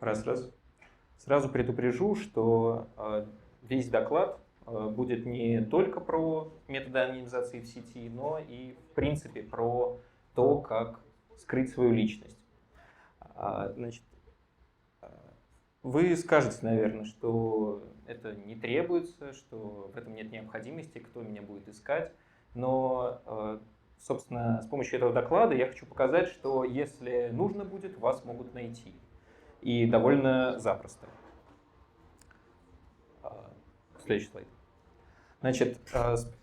Раз. Сразу предупрежу, что весь доклад будет не только про методы анонимизации в сети, но и, в принципе, про то, как скрыть свою личность. Значит, вы скажете, наверное, что это не требуется, что в этом нет необходимости, кто меня будет искать. Но, собственно, с помощью этого доклада я хочу показать, что если нужно будет, вас могут найти. И довольно запросто. Следующий слайд. Значит,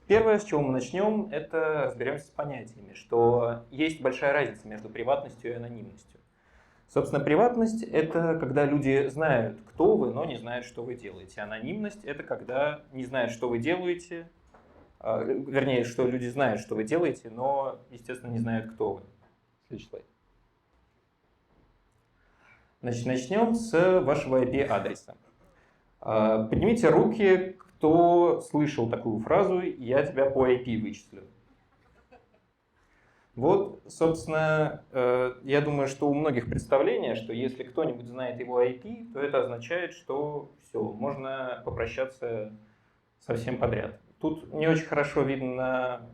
первое, с чего мы начнем, это разберемся с понятиями, что есть большая разница между приватностью и анонимностью. Собственно, приватность – это когда люди знают, кто вы, но не знают, что вы делаете. Анонимность – это когда не знают, что вы делаете, вернее, что люди знают, что вы делаете, но, естественно, не знают, кто вы. Следующий слайд. Значит, начнем с вашего IP-адреса. Поднимите руки, кто слышал такую фразу «я тебя по IP вычислю». Вот, собственно, я думаю, что у многих представление, что если кто-нибудь знает его IP, то это означает, что все, можно попрощаться со всем подряд. Тут не очень хорошо видно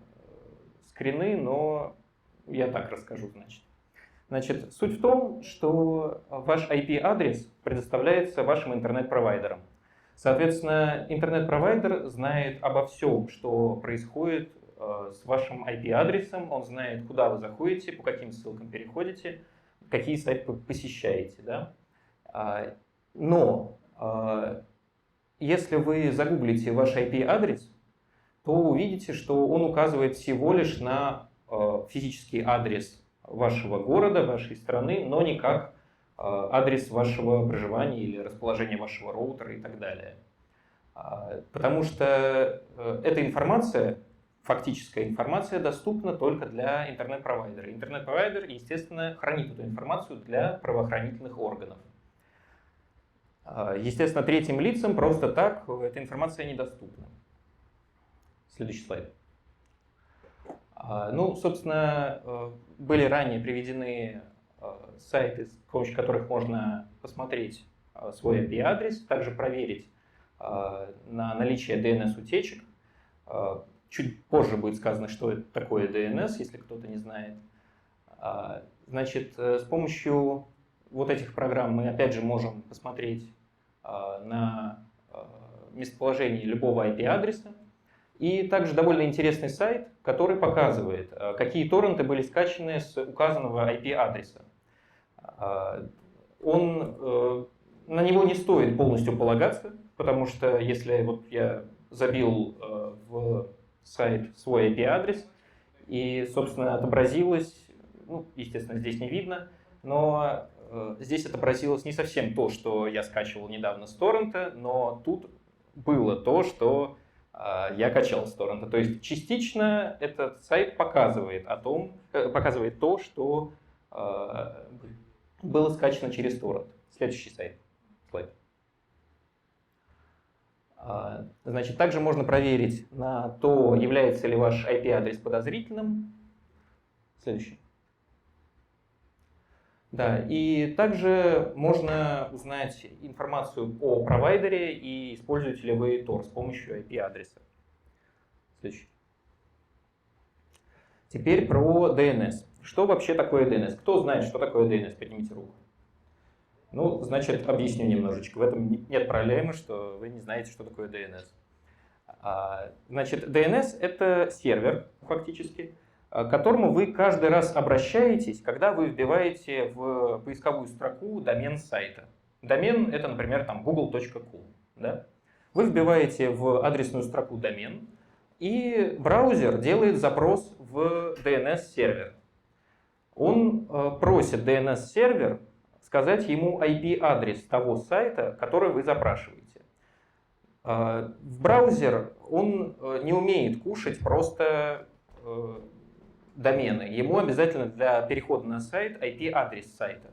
скрины, но я так расскажу, значит. Суть в том, что ваш IP-адрес предоставляется вашим интернет-провайдером. Соответственно, интернет-провайдер знает обо всем, что происходит с вашим IP-адресом, он знает, куда вы заходите, по каким ссылкам переходите, какие сайты вы посещаете. Да? Но если вы загуглите ваш IP-адрес, то увидите, что он указывает всего лишь на физический адрес вашего города, вашей страны, но не как адрес вашего проживания или расположение вашего роутера и так далее. Потому что эта информация, фактическая информация, доступна только для интернет-провайдера. Интернет-провайдер, естественно, хранит эту информацию для правоохранительных органов. Естественно, третьим лицам просто так эта информация недоступна. Следующий слайд. Ну, собственно, были ранее приведены сайты, с помощью которых можно посмотреть свой IP-адрес, также проверить на наличие DNS-утечек. Чуть позже будет сказано, что это такое DNS, если кто-то не знает. Значит, с помощью вот этих программ мы опять же можем посмотреть на местоположение любого IP-адреса. И также довольно интересный сайт, который показывает, какие торренты были скачаны с указанного IP-адреса. На него не стоит полностью полагаться, потому что если вот я забил в сайт свой IP-адрес и, собственно, отобразилось, ну, естественно, здесь не видно, но здесь отобразилось не совсем то, что я скачивал недавно с торрента, но тут было то, что я качал с торрента. То есть частично этот сайт показывает то, что было скачано через торрент. Следующий слайд. Значит, также можно проверить на то, является ли ваш IP-адрес подозрительным. Следующий. Да, и также можно узнать информацию о провайдере и используете ли вы Tor с помощью IP-адреса. Следующий. Теперь про DNS. Что вообще такое DNS? Кто знает, что такое DNS? Поднимите руку. Ну, значит, объясню немножечко. В этом нет проблемы, что вы не знаете, что такое DNS. Значит, DNS — это сервер, фактически, к которому вы каждый раз обращаетесь, когда вы вбиваете в поисковую строку домен сайта. Домен — это, например, там google.com. Да? Вы вбиваете в адресную строку домен, и браузер делает запрос в DNS-сервер. Он просит DNS-сервер сказать ему IP-адрес того сайта, который вы запрашиваете. В браузер он не умеет кушать просто домены. Ему обязательно для перехода на сайт IP-адрес сайта.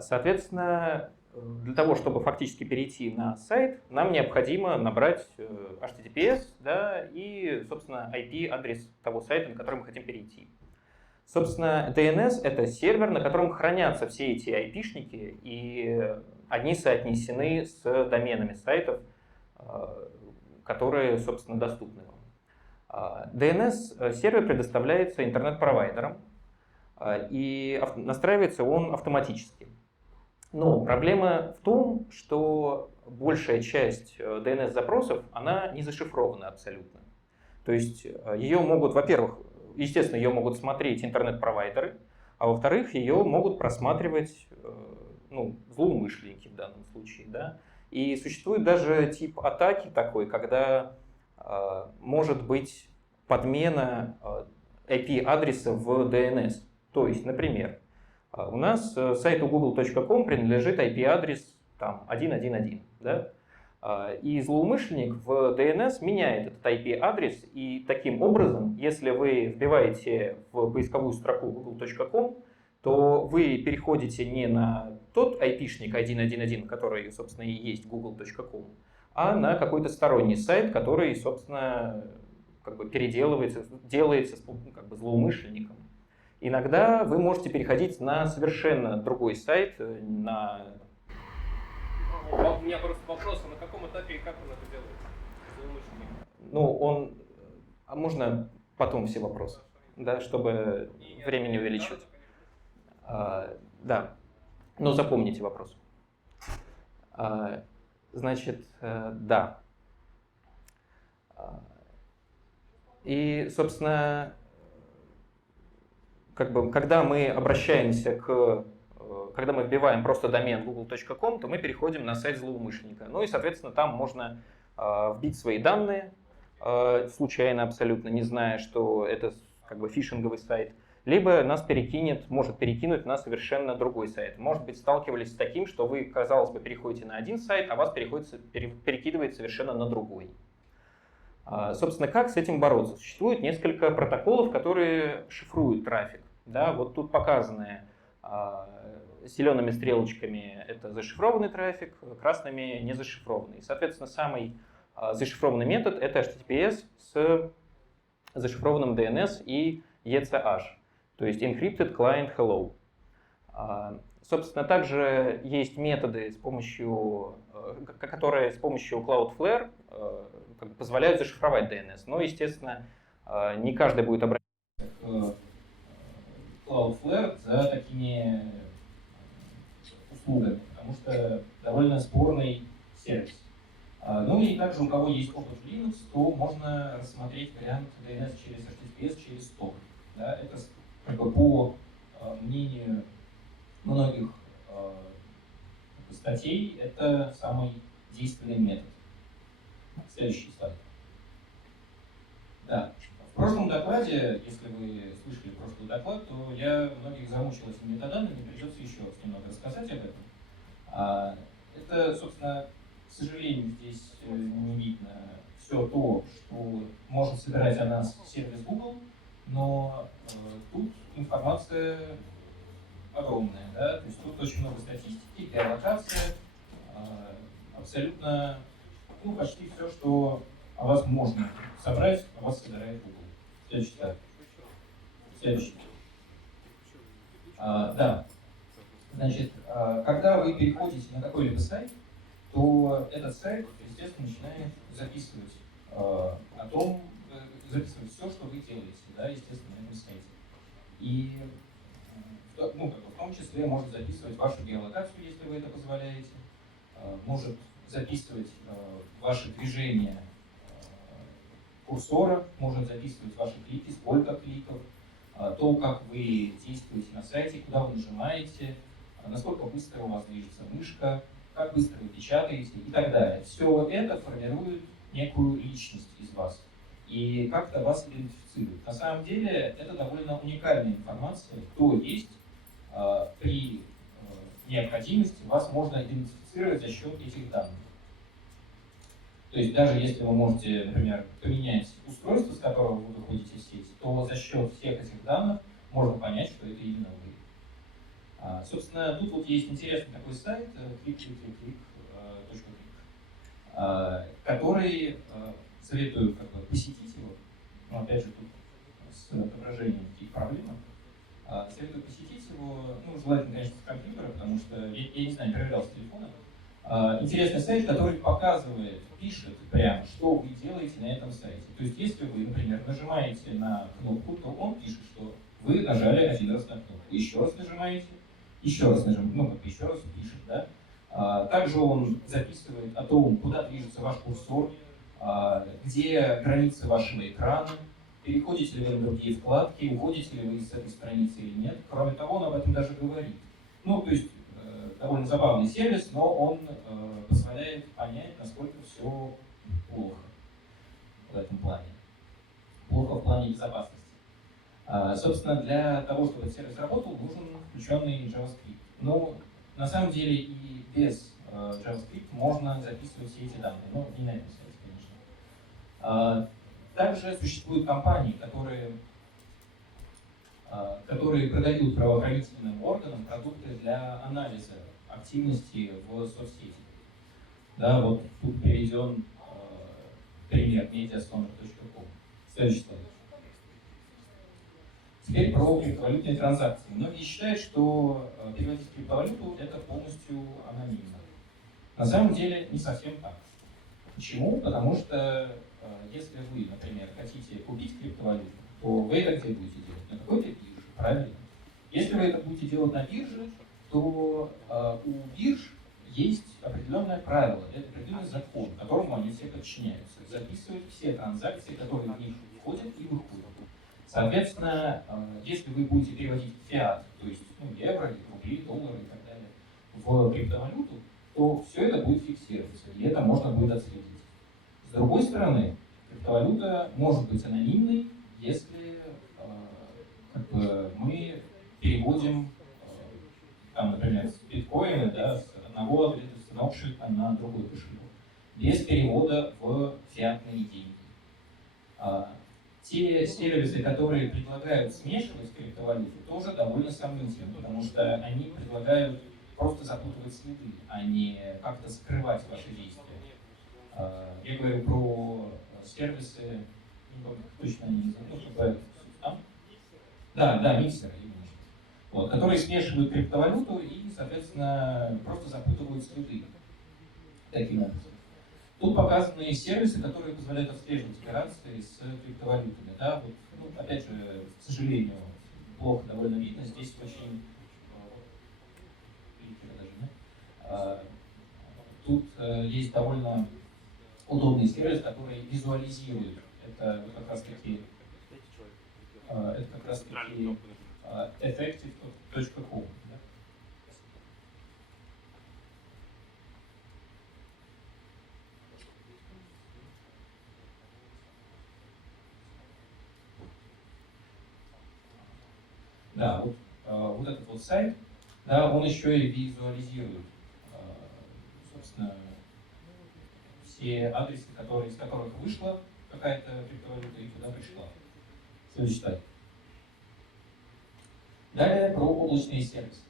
Соответственно, для того, чтобы фактически перейти на сайт, нам необходимо набрать HTTPS, да, и, собственно, IP-адрес того сайта, на который мы хотим перейти. Собственно, DNS — это сервер, на котором хранятся все эти IP-шники, и они соотнесены с доменами сайтов, которые, собственно, доступны вам. DNS-сервер предоставляется интернет-провайдером, и настраивается он автоматически. Но проблема в том, что большая часть DNS-запросов, она не зашифрована абсолютно. То есть ее могут, во-первых, естественно, ее могут смотреть интернет-провайдеры, а во-вторых, ее могут просматривать злоумышленники в данном случае. Да? И существует даже тип атаки такой, когда может быть подмена IP-адреса в DNS. То есть, например, у нас сайту google.com принадлежит IP-адрес 1.1.1. Да? И злоумышленник в DNS меняет этот IP-адрес, и таким образом, если вы вбиваете в поисковую строку google.com, то вы переходите не на тот IP-шник 1.1.1, который, собственно, и есть google.com, а на какой-то сторонний сайт, который, собственно, делается злоумышленником. Иногда вы можете переходить на совершенно другой сайт, на... У меня просто вопрос, на каком этапе и как он это делает? Злоумышленник. А можно потом все вопросы, да, чтобы время не увеличивать. Да, но запомните вопрос. Значит, да. И, собственно, когда мы обращаемся когда мы вбиваем просто домен google.com, то мы переходим на сайт злоумышленника. Ну и, соответственно, там можно вбить свои данные, случайно абсолютно, не зная, что это фишинговый сайт, либо нас может перекинуть на совершенно другой сайт. Может быть, сталкивались с таким, что вы, казалось бы, переходите на один сайт, а вас перекидывает совершенно на другой. Собственно, как с этим бороться? Существует несколько протоколов, которые шифруют трафик. Да, вот тут показаны зелеными стрелочками это зашифрованный трафик, красными не зашифрованный. Соответственно, самый зашифрованный метод — это HTTPS с зашифрованным DNS и ECH, то есть Encrypted Client Hello. Собственно, также есть методы, которые с помощью Cloudflare позволяют зашифровать DNS. Но, естественно, не каждый будет обращаться к Cloudflare за такими услугами, потому что довольно спорный сервис. Ну и также у кого есть опыт в Linux, то можно рассмотреть вариант DNS через HTTPS, через Tor. Да, это по мнению многих статей, это самый действенный метод. Следующий слайд. Да. В прошлом докладе, если вы слышали прошлый доклад, то я многих замучил этими методами, мне придется еще раз немного рассказать об этом. Это, собственно, к сожалению, здесь не видно все то, что может собирать о нас сервис Google, но тут информация огромная, да? То есть тут очень много статистики, геолокация, абсолютно, почти все, что о вас можно собрать, о вас собирает Google. Следующий слайд. Следующий. Да. Значит, когда вы переходите на какой-либо сайт, то этот сайт, естественно, начинает записывать записывать все, что вы делаете, да, естественно, на этом сайте. И в том числе может записывать вашу геолокацию, если вы это позволяете, может записывать ваши движения курсора, может записывать ваши клики, сколько кликов, то, как вы действуете на сайте, куда вы нажимаете, насколько быстро у вас движется мышка, как быстро вы печатаете и так далее. Все это формирует некую личность из вас и как-то вас идентифицирует. На самом деле это довольно уникальная информация, кто есть. При необходимости вас можно идентифицировать за счет этих данных. То есть даже если вы можете, например, поменять устройство, с которого вы выходите в сеть, то за счет всех этих данных можно понять, что это именно вы. Собственно, тут вот есть интересный такой сайт click.click.click, который советую посетить его. Но опять же тут с отображением таких проблем. Советую посетить его, ну, желательно, конечно, с компьютера, потому что, я не знаю, не проверял с телефона. Интересный сайт, который показывает, пишет прямо, что вы делаете на этом сайте. То есть, если вы, например, нажимаете на кнопку, то он пишет, что вы нажали один раз на кнопку. Еще раз нажимаете, еще раз нажимаете, ну, как бы еще раз пишет, да. Также он записывает о том, куда движется ваш курсор, где границы вашего экрана, переходите ли вы на другие вкладки, уходите ли вы из этой страницы или нет. Кроме того, он об этом даже говорит. Ну, то есть, довольно забавный сервис, но он позволяет понять, насколько все плохо в этом плане. Плохо в плане безопасности. Собственно, для того, чтобы этот сервис работал, нужен включенный JavaScript. Но на самом деле и без JavaScript можно записывать все эти данные, но не на этом сайте, конечно. Также существуют компании, которые продают правоохранительным органам продукты для анализа активности в соцсети. Да, вот тут приведен пример mediasonder.com. Следующий слайд. Теперь про криптовалютные транзакции. Многие считают, что переводить криптовалюту это полностью анонимно. На самом деле не совсем так. Почему? Потому что если вы, например, хотите купить криптовалюту, то вы это где будете делать? На какой-то бирже, правильно? Если вы это будете делать на бирже, то у бирж есть определенное правило, это определенный закон, которому они все подчиняются. Записывать все транзакции, которые в них входят и выходят. Соответственно, если вы будете переводить фиат, то есть евро, рубли, доллары и так далее, в криптовалюту, то все это будет фиксироваться, и это можно будет отследить. С другой стороны, криптовалюта может быть анонимной, если мы переводим, там, например, с биткоина, да, с одного адреса кошелька на другой кошелек, без перевода в фиатные деньги. Те сервисы, которые предлагают смешивать криптовалюту, тоже довольно сомнительны, потому что они предлагают просто запутывать следы, а не как-то скрывать ваши действия. Я говорю про сервисы, не помню, точно они не знаю, да, миксеры, вот, которые смешивают криптовалюту и, соответственно, просто запутывают следы. Таким образом. Тут показаны сервисы, которые позволяют отслеживать операции с криптовалютами. Да? Вот, опять же, к сожалению, плохо довольно видно. Здесь очень... Тут есть довольно удобный сервис, который визуализирует. Это как раз таки effective.com. Да, вот этот вот сайт, да, он еще и визуализирует, собственно, все адресы, из которых вышла какая-то криптовалюта и куда пришла. Следующий слайд. Далее про облачные сервисы.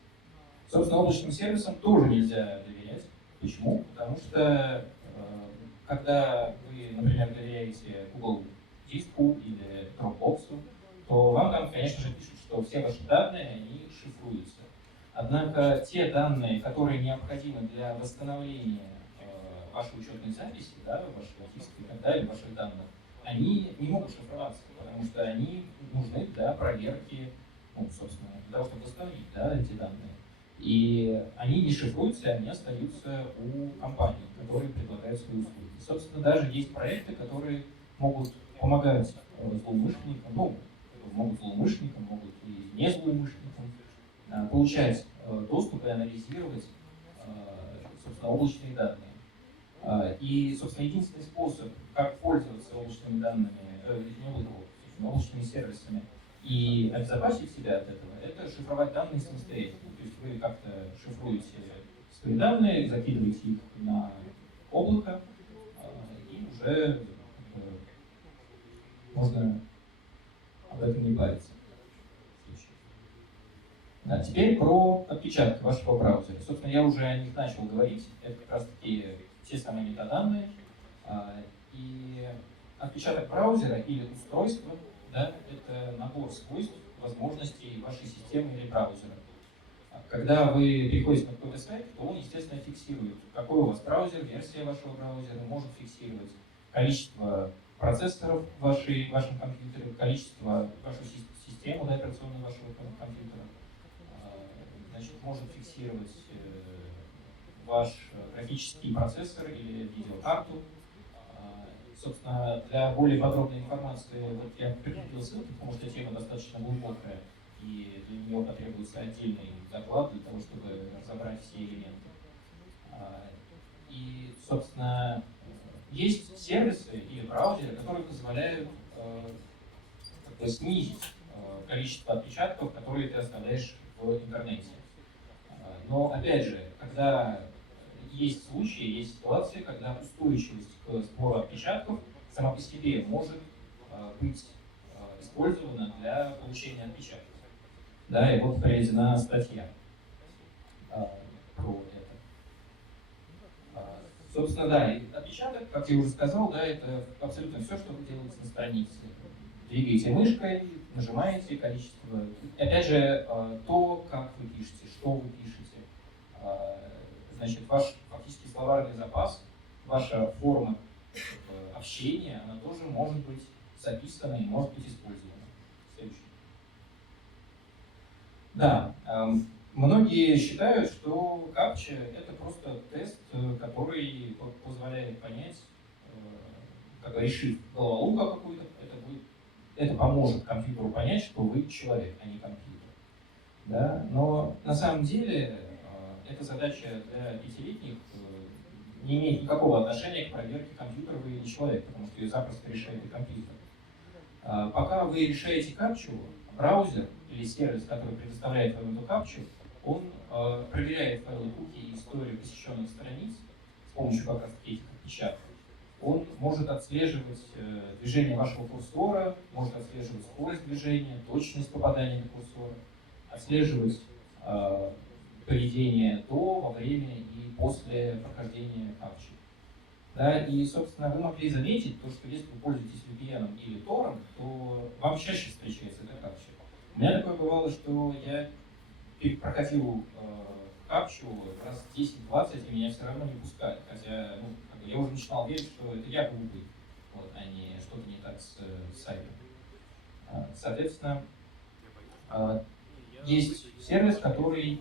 Собственно, облачным сервисам тоже нельзя доверять. Почему? Потому что, когда вы, например, доверяете Google диску или Dropbox, то вам там, конечно же, пишут, что все ваши данные, они шифруются. Однако те данные, которые необходимы для восстановления вашей учетной записи, да, вашего диска и так далее, ваших данных, они не могут шифроваться, потому что они нужны для проверки, собственно, для того, чтобы восстановить, да, эти данные. И они не шифруются, они остаются у компаний, которые предлагают свои услуги. И, собственно, даже есть проекты, которые могут помогать злоумышленникам, могут и не злоумышленникам получать доступ и анализировать, собственно, облачные данные. И, собственно, единственный способ, как пользоваться облачными данными, облачными сервисами и обезопасить себя от этого, это шифровать данные самостоятельно. То есть вы как-то шифруете свои данные, закидываете их на облако, и уже можно об этом не париться. Да, теперь про отпечатки вашего браузера. Собственно, я уже о них начал говорить. Это как раз таки те самые метаданные. И отпечаток браузера или устройства, да, это набор свойств, возможностей вашей системы или браузера. Когда вы переходите на какой-то сайт, то он, естественно, фиксирует, какой у вас браузер, версия вашего браузера, может фиксировать количество процессоров в вашем компьютере, количество, вашу систему, да, операционную вашего компьютера, значит, может фиксировать ваш графический процессор или видеокарту. Собственно, для более подробной информации вот я прикрепил ссылки, потому что тема достаточно глубокая, и для нее потребуется отдельный доклад для того, чтобы разобрать все элементы. И, собственно, есть сервисы или браузеры, которые позволяют как бы снизить количество отпечатков, которые ты оставляешь в интернете. Но, опять же, когда есть случаи, есть ситуации, когда устойчивость к сбору отпечатков сама по себе может быть использована для получения отпечатков. Да, и вот приведена статья про это. Собственно, да, и отпечаток, как я уже сказал, да, это абсолютно все, что делается на странице. Двигаете мышкой, нажимаете количество. Опять же, то, как вы пишете, что вы пишете. Значит, ваш фактически словарный запас, ваша форма общения, она тоже может быть записана и может быть использована. Следующий. Да, многие считают, что капча — это просто тест, который позволяет понять, как решив головоломку какую-то, это поможет компьютеру понять, что вы человек, а не компьютер. Да? Но на самом деле эта задача для пятилетних не имеет никакого отношения к проверке, компьютера вы или человек, потому что ее запросто решает и компьютер. Пока вы решаете капчу, браузер или сервис, который предоставляет вам эту капчу, он проверяет файлы куки и историю посещенных страниц с помощью как раз этих отпечатков. Он может отслеживать движение вашего курсора, может отслеживать скорость движения, точность попадания на курсор, отслеживать поведение до, во время и после прохождения капчи. Да, и, собственно, вы могли заметить, то, что если вы пользуетесь VPN или Tor, то вам чаще встречается эта капча. У меня такое бывало, что я проходил капчу раз 10-20, и меня все равно не пускали. Хотя я уже начинал верить, что это я глупый, вот, а не что-то не так с сайтом. Соответственно, есть сервис, который,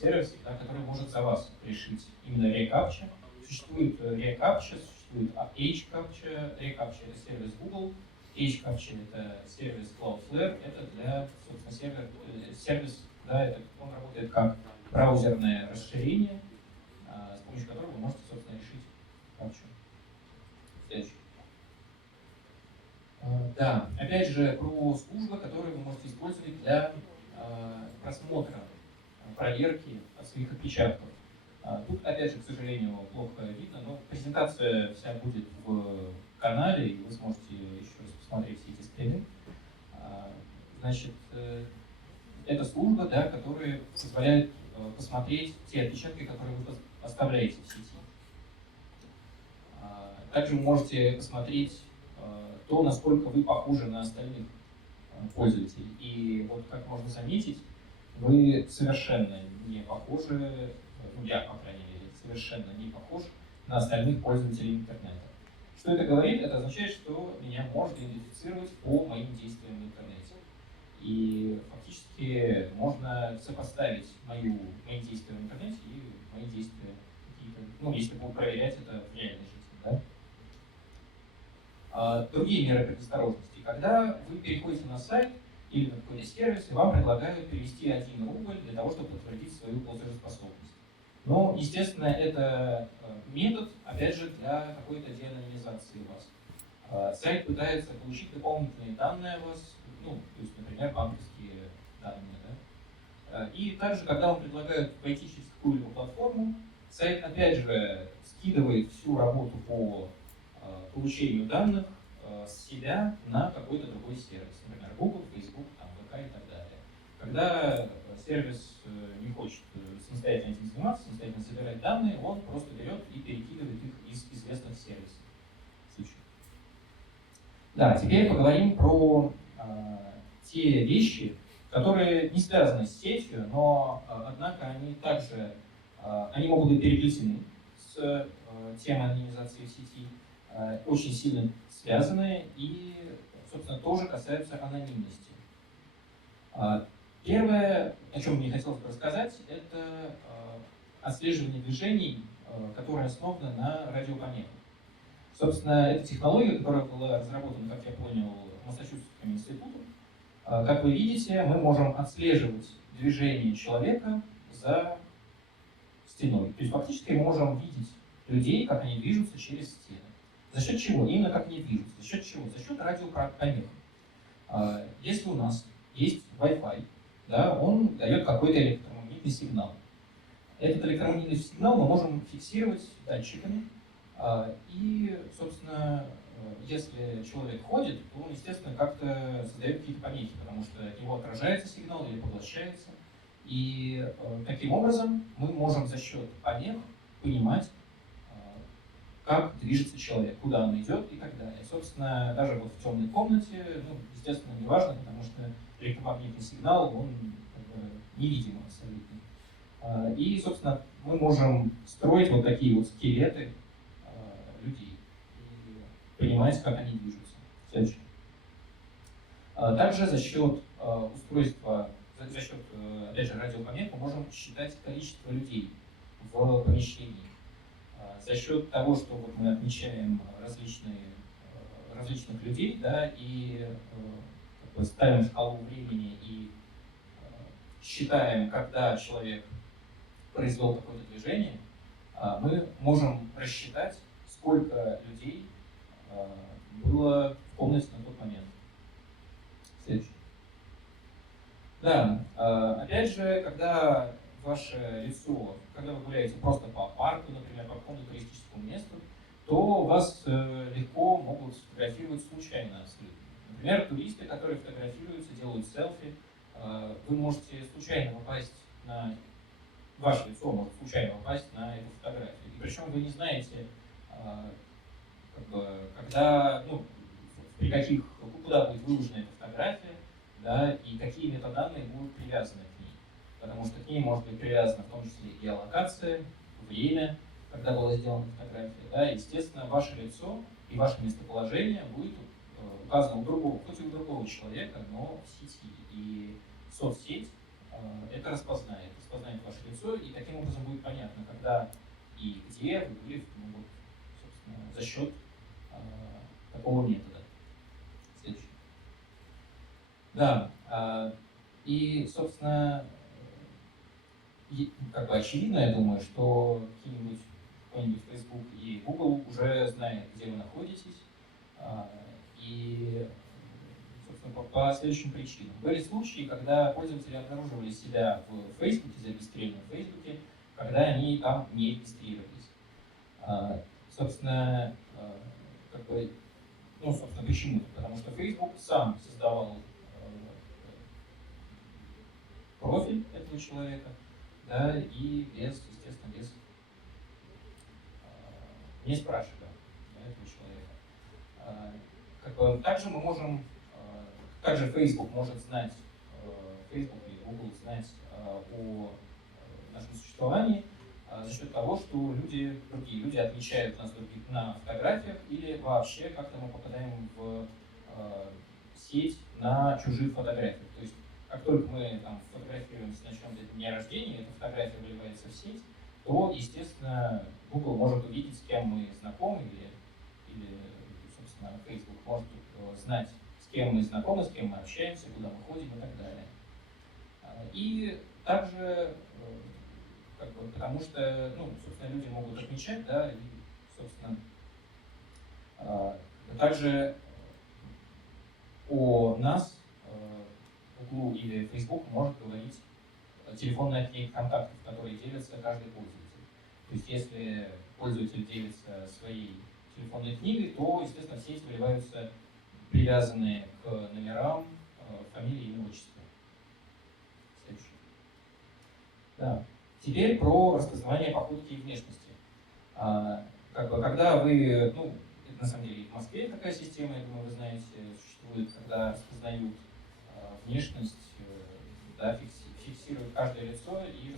сервис, да, который может за вас решить именно рекапча. Существует рекапча, существует HCAPTCHA. Рекапча — это сервис Google, HCAPTCHA — это сервис Cloudflare, это для, собственно, сервис, да, это, он работает как браузерное расширение, с помощью которого вы можете, собственно, решить капчу. Следующий. Да, опять же, про службы, которые вы можете использовать для просмотра, проверки своих отпечатков. Тут, опять же, к сожалению, плохо видно, но презентация вся будет в канале, и вы сможете еще раз посмотреть все эти скрины. Значит, это служба, да, которая позволяет посмотреть те отпечатки, которые вы оставляете в сети. Также вы можете посмотреть то, насколько вы похожи на остальных пользователей. И вот, как можно заметить, вы совершенно не похожи, я, по крайней мере, совершенно не похож на остальных пользователей интернета. Что это говорит? Это означает, что меня можно идентифицировать по моим действиям в интернете. И фактически можно сопоставить мои действия в интернете и мои действия какие-то, если буду проверять это в реальной жизни. Да? Другие меры предосторожности. Когда вы переходите на сайт или на какой-то сервис, и вам предлагают перевести 1 рубль для того, чтобы подтвердить свою платежеспособность. Но, естественно, это метод, опять же, для какой-то деанонимизации вас. Сайт пытается получить дополнительные данные о вас, то есть, например, банковские данные. Да? И также, когда вам предлагают пойти через какую-либо платформу, сайт, опять же, скидывает всю работу по получению данных с себя на какой-то другой сервис, например, Google, Facebook, ВК и так далее. Когда сервис не хочет самостоятельно этим заниматься, самостоятельно собирать данные, он просто берет и перекидывает их из известных сервисов. Да, теперь поговорим про те вещи, которые не связаны с сетью, но, однако, они также они могут быть переплетены с темой анонимизации в сети, очень сильно связаны и, собственно, тоже касаются анонимности. Первое, о чем мне хотелось бы рассказать, это отслеживание движений, которое основано на радиопомехах. Собственно, это технология, которая была разработана, как я понял, Массачусетским институтом. Как вы видите, мы можем отслеживать движение человека за стеной. То есть фактически мы можем видеть людей, как они движутся через стены. За счет чего? Именно как они движутся. За счет чего? За счет радиопомех. Если у нас есть Wi-Fi, да, он дает какой-то электромагнитный сигнал. Этот электромагнитный сигнал мы можем фиксировать датчиками. И, собственно, если человек ходит, то он, естественно, как-то создает какие-то помехи, потому что от него отражается сигнал или поглощается. И таким образом мы можем за счет помех понимать, как движется человек, куда он идет и так далее. Собственно, даже вот в темной комнате, естественно, не важно, потому что электромагнитный сигнал, он как бы невидим абсолютно. И, собственно, мы можем строить вот такие вот скелеты людей и понимать, как они движутся. Следующее. Также за счет устройства, за счет, опять же, радиопомех мы можем считать количество людей в помещении. За счет того, что вот мы отмечаем различных людей, да, и как бы ставим шкалу времени и считаем, когда человек произвел какое-то движение, мы можем рассчитать, сколько людей было в комнате на тот момент. Следующее. Да, опять же, когда ваше лицо, когда вы гуляете просто по парку, например, по какому-то туристическому месту, то вас легко могут сфотографировать случайно абсолютно. Например, туристы, которые фотографируются, делают селфи, вы можете случайно попасть на... Ваше лицо может случайно попасть на эту фотографию. И причем вы не знаете, как бы, когда, при каких, куда будет выложена эта фотография, да, и какие метаданные будут привязаны к ней. Потому что к ней может быть привязана в том числе и геолокация, время, когда была сделана фотография. Да, естественно, ваше лицо и ваше местоположение будет указано у другого, хоть и у другого человека, но в сети. И соцсеть это распознает ваше лицо, и таким образом будет понятно, когда и где вы были, собственно, за счет такого метода. Следующий. Да, и, собственно, как бы очевидно, я думаю, что какой-нибудь Facebook и Google уже знают, где вы находитесь, и, собственно, по следующим причинам. Были случаи, когда пользователи обнаруживали себя в Facebook, зарегистрированы в Facebook, когда они там не регистрировались. Собственно, собственно, почему? Потому что Facebook сам создавал профиль этого человека, да, и естественно, не спрашивая этого человека. Также мы можем, также Facebook может знать, Facebook или Google знать о нашем существовании за счет того, что другие люди отмечают нас на фотографиях или вообще как-то мы попадаем в сеть на чужих фотографиях. То есть как только мы там фотографируемся на чем-то дне рождения, эта фотография выливается в сеть, то, естественно, Google может увидеть, с кем мы знакомы, или собственно, Facebook может знать, с кем мы знакомы, с кем мы общаемся, куда мы ходим и так далее. И также, потому что, собственно, люди могут отмечать, да, и, собственно, также о нас Google или Facebook может говорить телефонная книга контактов, которые делятся каждый пользователь. То есть, если пользователь делится своей телефонной книгой, то, естественно, в сеть выливаются привязанные к номерам фамилии, имя, отчество. Следующее. Да. Теперь про распознавание походки и внешности. Когда вы, это на самом деле и в Москве такая система, я думаю, вы знаете, существует, когда распознают внешность, да, фиксируют каждое лицо и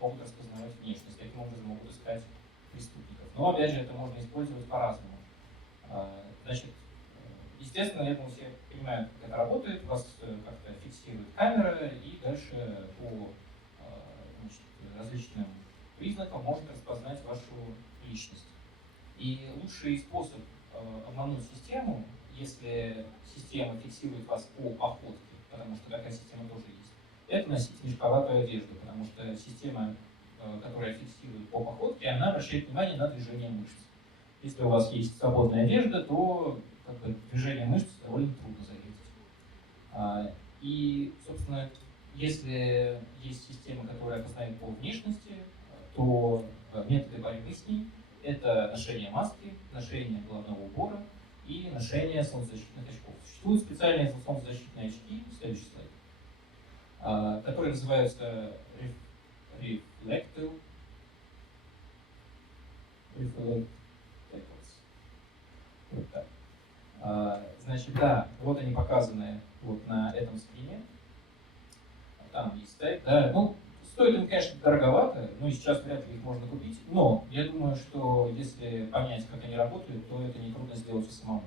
могут распознавать внешность. Таким образом могут искать преступников. Но опять же это можно использовать по-разному. Значит, естественно, я думаю, все понимают, как это работает. Вас как-то фиксирует камера и дальше по значит, различным признакам может распознать вашу личность. И лучший способ обмануть систему, если система фиксирует вас по походке, потому что такая система тоже есть, это носить мешковатую одежду, потому что система, которая фиксирует по походке, она обращает внимание на движение мышц. Если у вас есть свободная одежда, то как бы, движение мышц довольно трудно заметить. И, собственно, если есть система, которая опознает по внешности, то методы борьбы с ней – это ношение маски, ношение головного убора и ношение солнцезащитных очков. Существуют специальные солнцезащитные очки, следующий слайд, которые называются reflectable. Вот так. Значит, да, вот они показаны вот на этом скрине. Там есть сайт, да. Ну, стоит им, конечно, дороговато, но сейчас вряд ли их можно купить. Но я думаю, что если понять, как они работают, то это нетрудно сделать и самому.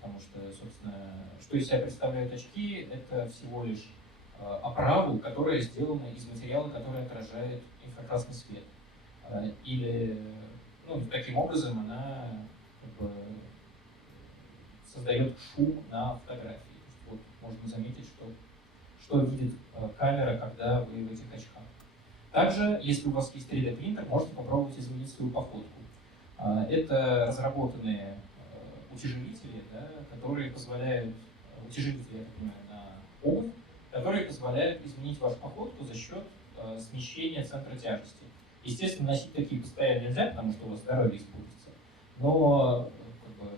Потому что, собственно, что из себя представляют очки, это всего лишь оправу, которая сделана из материала, который отражает инфракрасный свет. Или, ну, таким образом она как бы создает шум на фотографии. Вот можно заметить, что видит камера, когда вы в этих очках. Также, если у вас есть 3D принтер, можете попробовать изменить свою походку. Это разработанные утяжелители, да, которые позволяют, утяжелители, я так понимаю, на обувь, которые позволяют изменить вашу походку за счет смещения центра тяжести. Естественно, носить такие постоянно нельзя, потому что у вас здоровье испортится. Но как бы,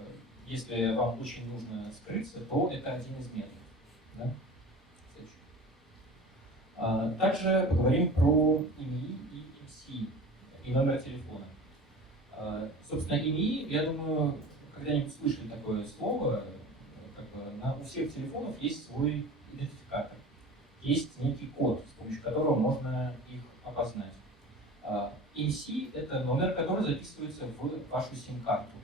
если вам очень нужно скрыться, то это один из методов. Да? Также поговорим про ИМИ и МСИ, и номер телефона. Собственно, ИМИ, я думаю, когда-нибудь слышали такое слово, как бы, у всех телефонов есть свой идентификатор. Есть некий код, с помощью которого можно их опознать. МСИ – это номер, который записывается в вашу сим-карту.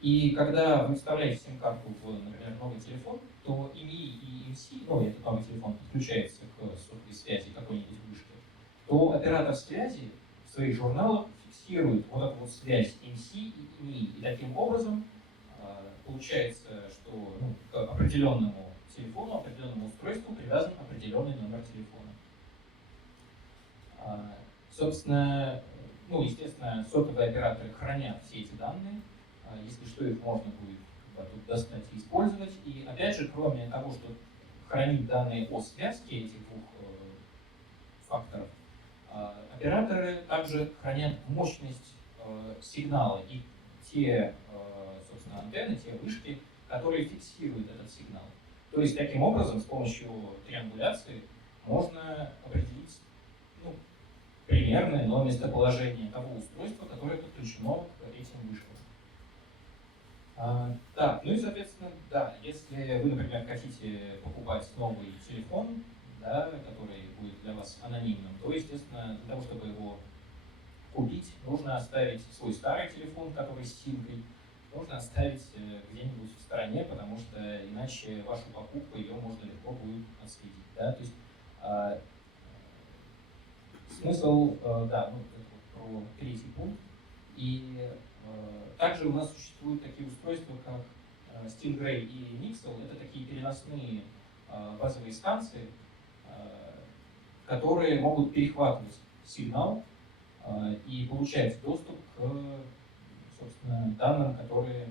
И когда вы вставляете сим-карту в, например, новый телефон, то ИМИ и МСИ, ну, этот новый телефон подключается к сотовой связи какой-нибудь вышки, то оператор связи в своих журналах фиксирует вот эту вот связь МСИ и ИМИ. И таким образом получается, что к определенному телефону, определенному устройству привязан определенный номер телефона. Собственно, ну, естественно, сотовые операторы хранят все эти данные. Если что, их можно будет тут достать и использовать. И опять же, кроме того, что хранить данные о связке этих двух факторов, операторы также хранят мощность сигнала и те, собственно, антенны, те вышки, которые фиксируют этот сигнал. То есть, таким образом, с помощью триангуляции можно определить примерное, но местоположение того устройства, которое подключено к этим вышкам. Да, ну и, соответственно, да, если вы, например, хотите покупать новый телефон, да, который будет для вас анонимным, то, естественно, для того, чтобы его купить, нужно оставить свой старый телефон, который с симкой, нужно оставить где-нибудь в стороне, потому что иначе вашу покупку ее можно легко будет отследить. Да? То есть, смысл, да, ну, это вот про третий пункт. И также у нас существуют такие устройства, как Stingray и Nixel. Это такие переносные базовые станции, которые могут перехватывать сигнал и получать доступ к, собственно, данным, которые,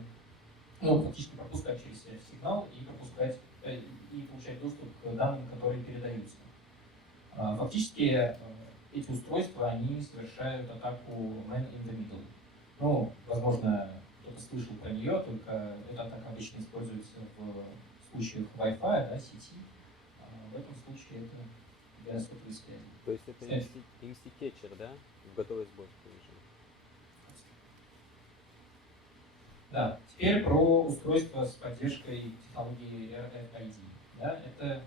ну, фактически пропускать через себя сигнал и пропускать и получать доступ к данным, которые передаются. Фактически эти устройства, они совершают атаку man in the middle. Ну, возможно, кто-то слышал про нее, только эта атака обычно используется в случаях Wi-Fi, да, сети. В этом случае это для сотовой связи. То есть это MC-кетчер, да? В готовой сборке уже. Да, теперь про устройство с поддержкой технологии RFID. Да, это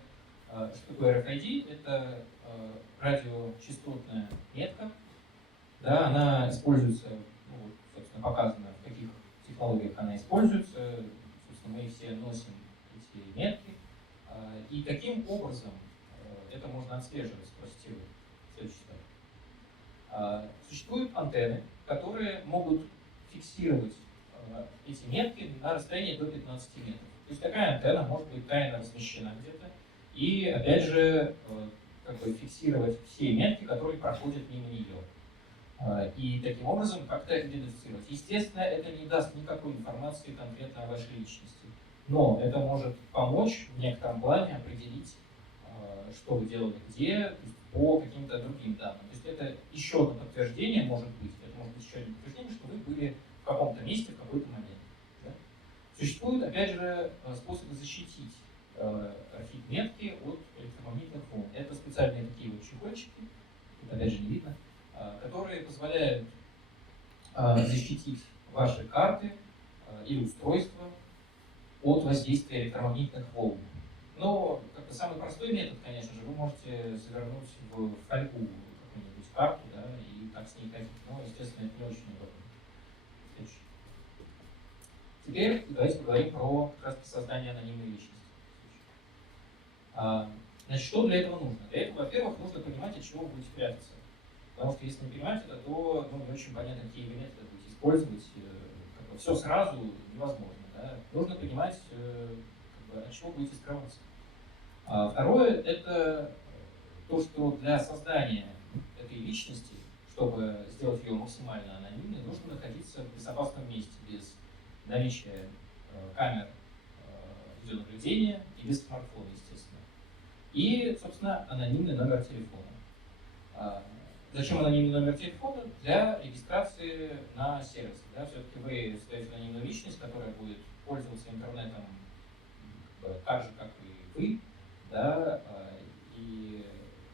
Что такое RFID? Это радиочастотная метка. Да, она используется, ну, вот, собственно, показано, в каких технологиях она используется. Собственно, мы все носим эти метки. И каким образом это можно отслеживать, спросите вы. Следующий слайд. Существуют антенны, которые могут фиксировать эти метки на расстоянии до 15 метров. То есть такая антенна может быть тайно размещена где-то и, опять же, как бы фиксировать все метки, которые проходят мимо нее. И таким образом как-то идентифицировать. Естественно, это не даст никакой информации конкретно о вашей личности. Но это может помочь в некотором плане определить, что вы делали где, по каким-то другим данным. То есть это еще одно подтверждение может быть. Это может быть еще одно подтверждение, что вы были в каком-то месте в какой-то момент. Да? Существуют, опять же, способы защитить архив метки от электромагнитных волн. Это специальные такие вот чехольчики, тут опять же не видно, которые позволяют защитить ваши карты или устройства от воздействия электромагнитных волн. Но как бы самый простой метод, конечно же, вы можете завернуть в фольгу какую-нибудь карту, да, и так с ней ходить. Но, естественно, это не очень удобно. Следующий. Теперь давайте поговорим про как раз создание анонимной личности. Значит, что для этого нужно? Для этого, во-первых, нужно понимать, от чего вы будете прятаться. Потому что если не понимать это, то не очень понятно, какие вы методы будете использовать. Как бы, все сразу невозможно. Да? Нужно понимать, от чего будете скрываться. Второе – это то, что для создания этой личности, чтобы сделать ее максимально анонимной, нужно находиться в безопасном месте, без наличия камер видеонаблюдения и без смартфона, естественно. И, собственно, анонимный номер телефона. Зачем анонимный номер телефона? Для регистрации на сервисе. Да? Все-таки вы создаете анонимную личность, которая будет пользоваться интернетом так же, как и вы. Да? И,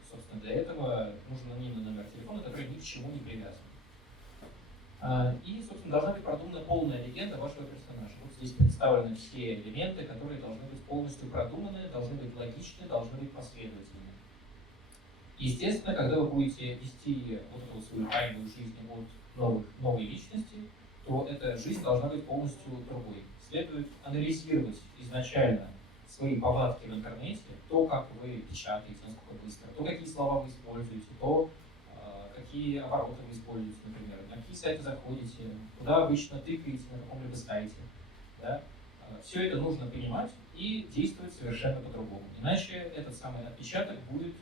собственно, для этого нужен анонимный номер телефона, который ни к чему не привязан. И, собственно, должна быть продумана полная легенда вашего персонажа. Вот здесь представлены все элементы, которые должны быть полностью продуманы, должны быть логичны, должны быть последовательны. Естественно, когда вы будете вести вот эту свою тайную жизнь от новой личности, то эта жизнь должна быть полностью другой. Следует анализировать изначально свои повадки в интернете, то, как вы печатаете, насколько быстро, то, какие слова вы используете, то, какие обороты вы используете, например, на какие сайты заходите, куда обычно тыкаете на каком-либо сайте. Да? Все это нужно понимать и действовать совершенно по-другому. Иначе этот самый отпечаток будет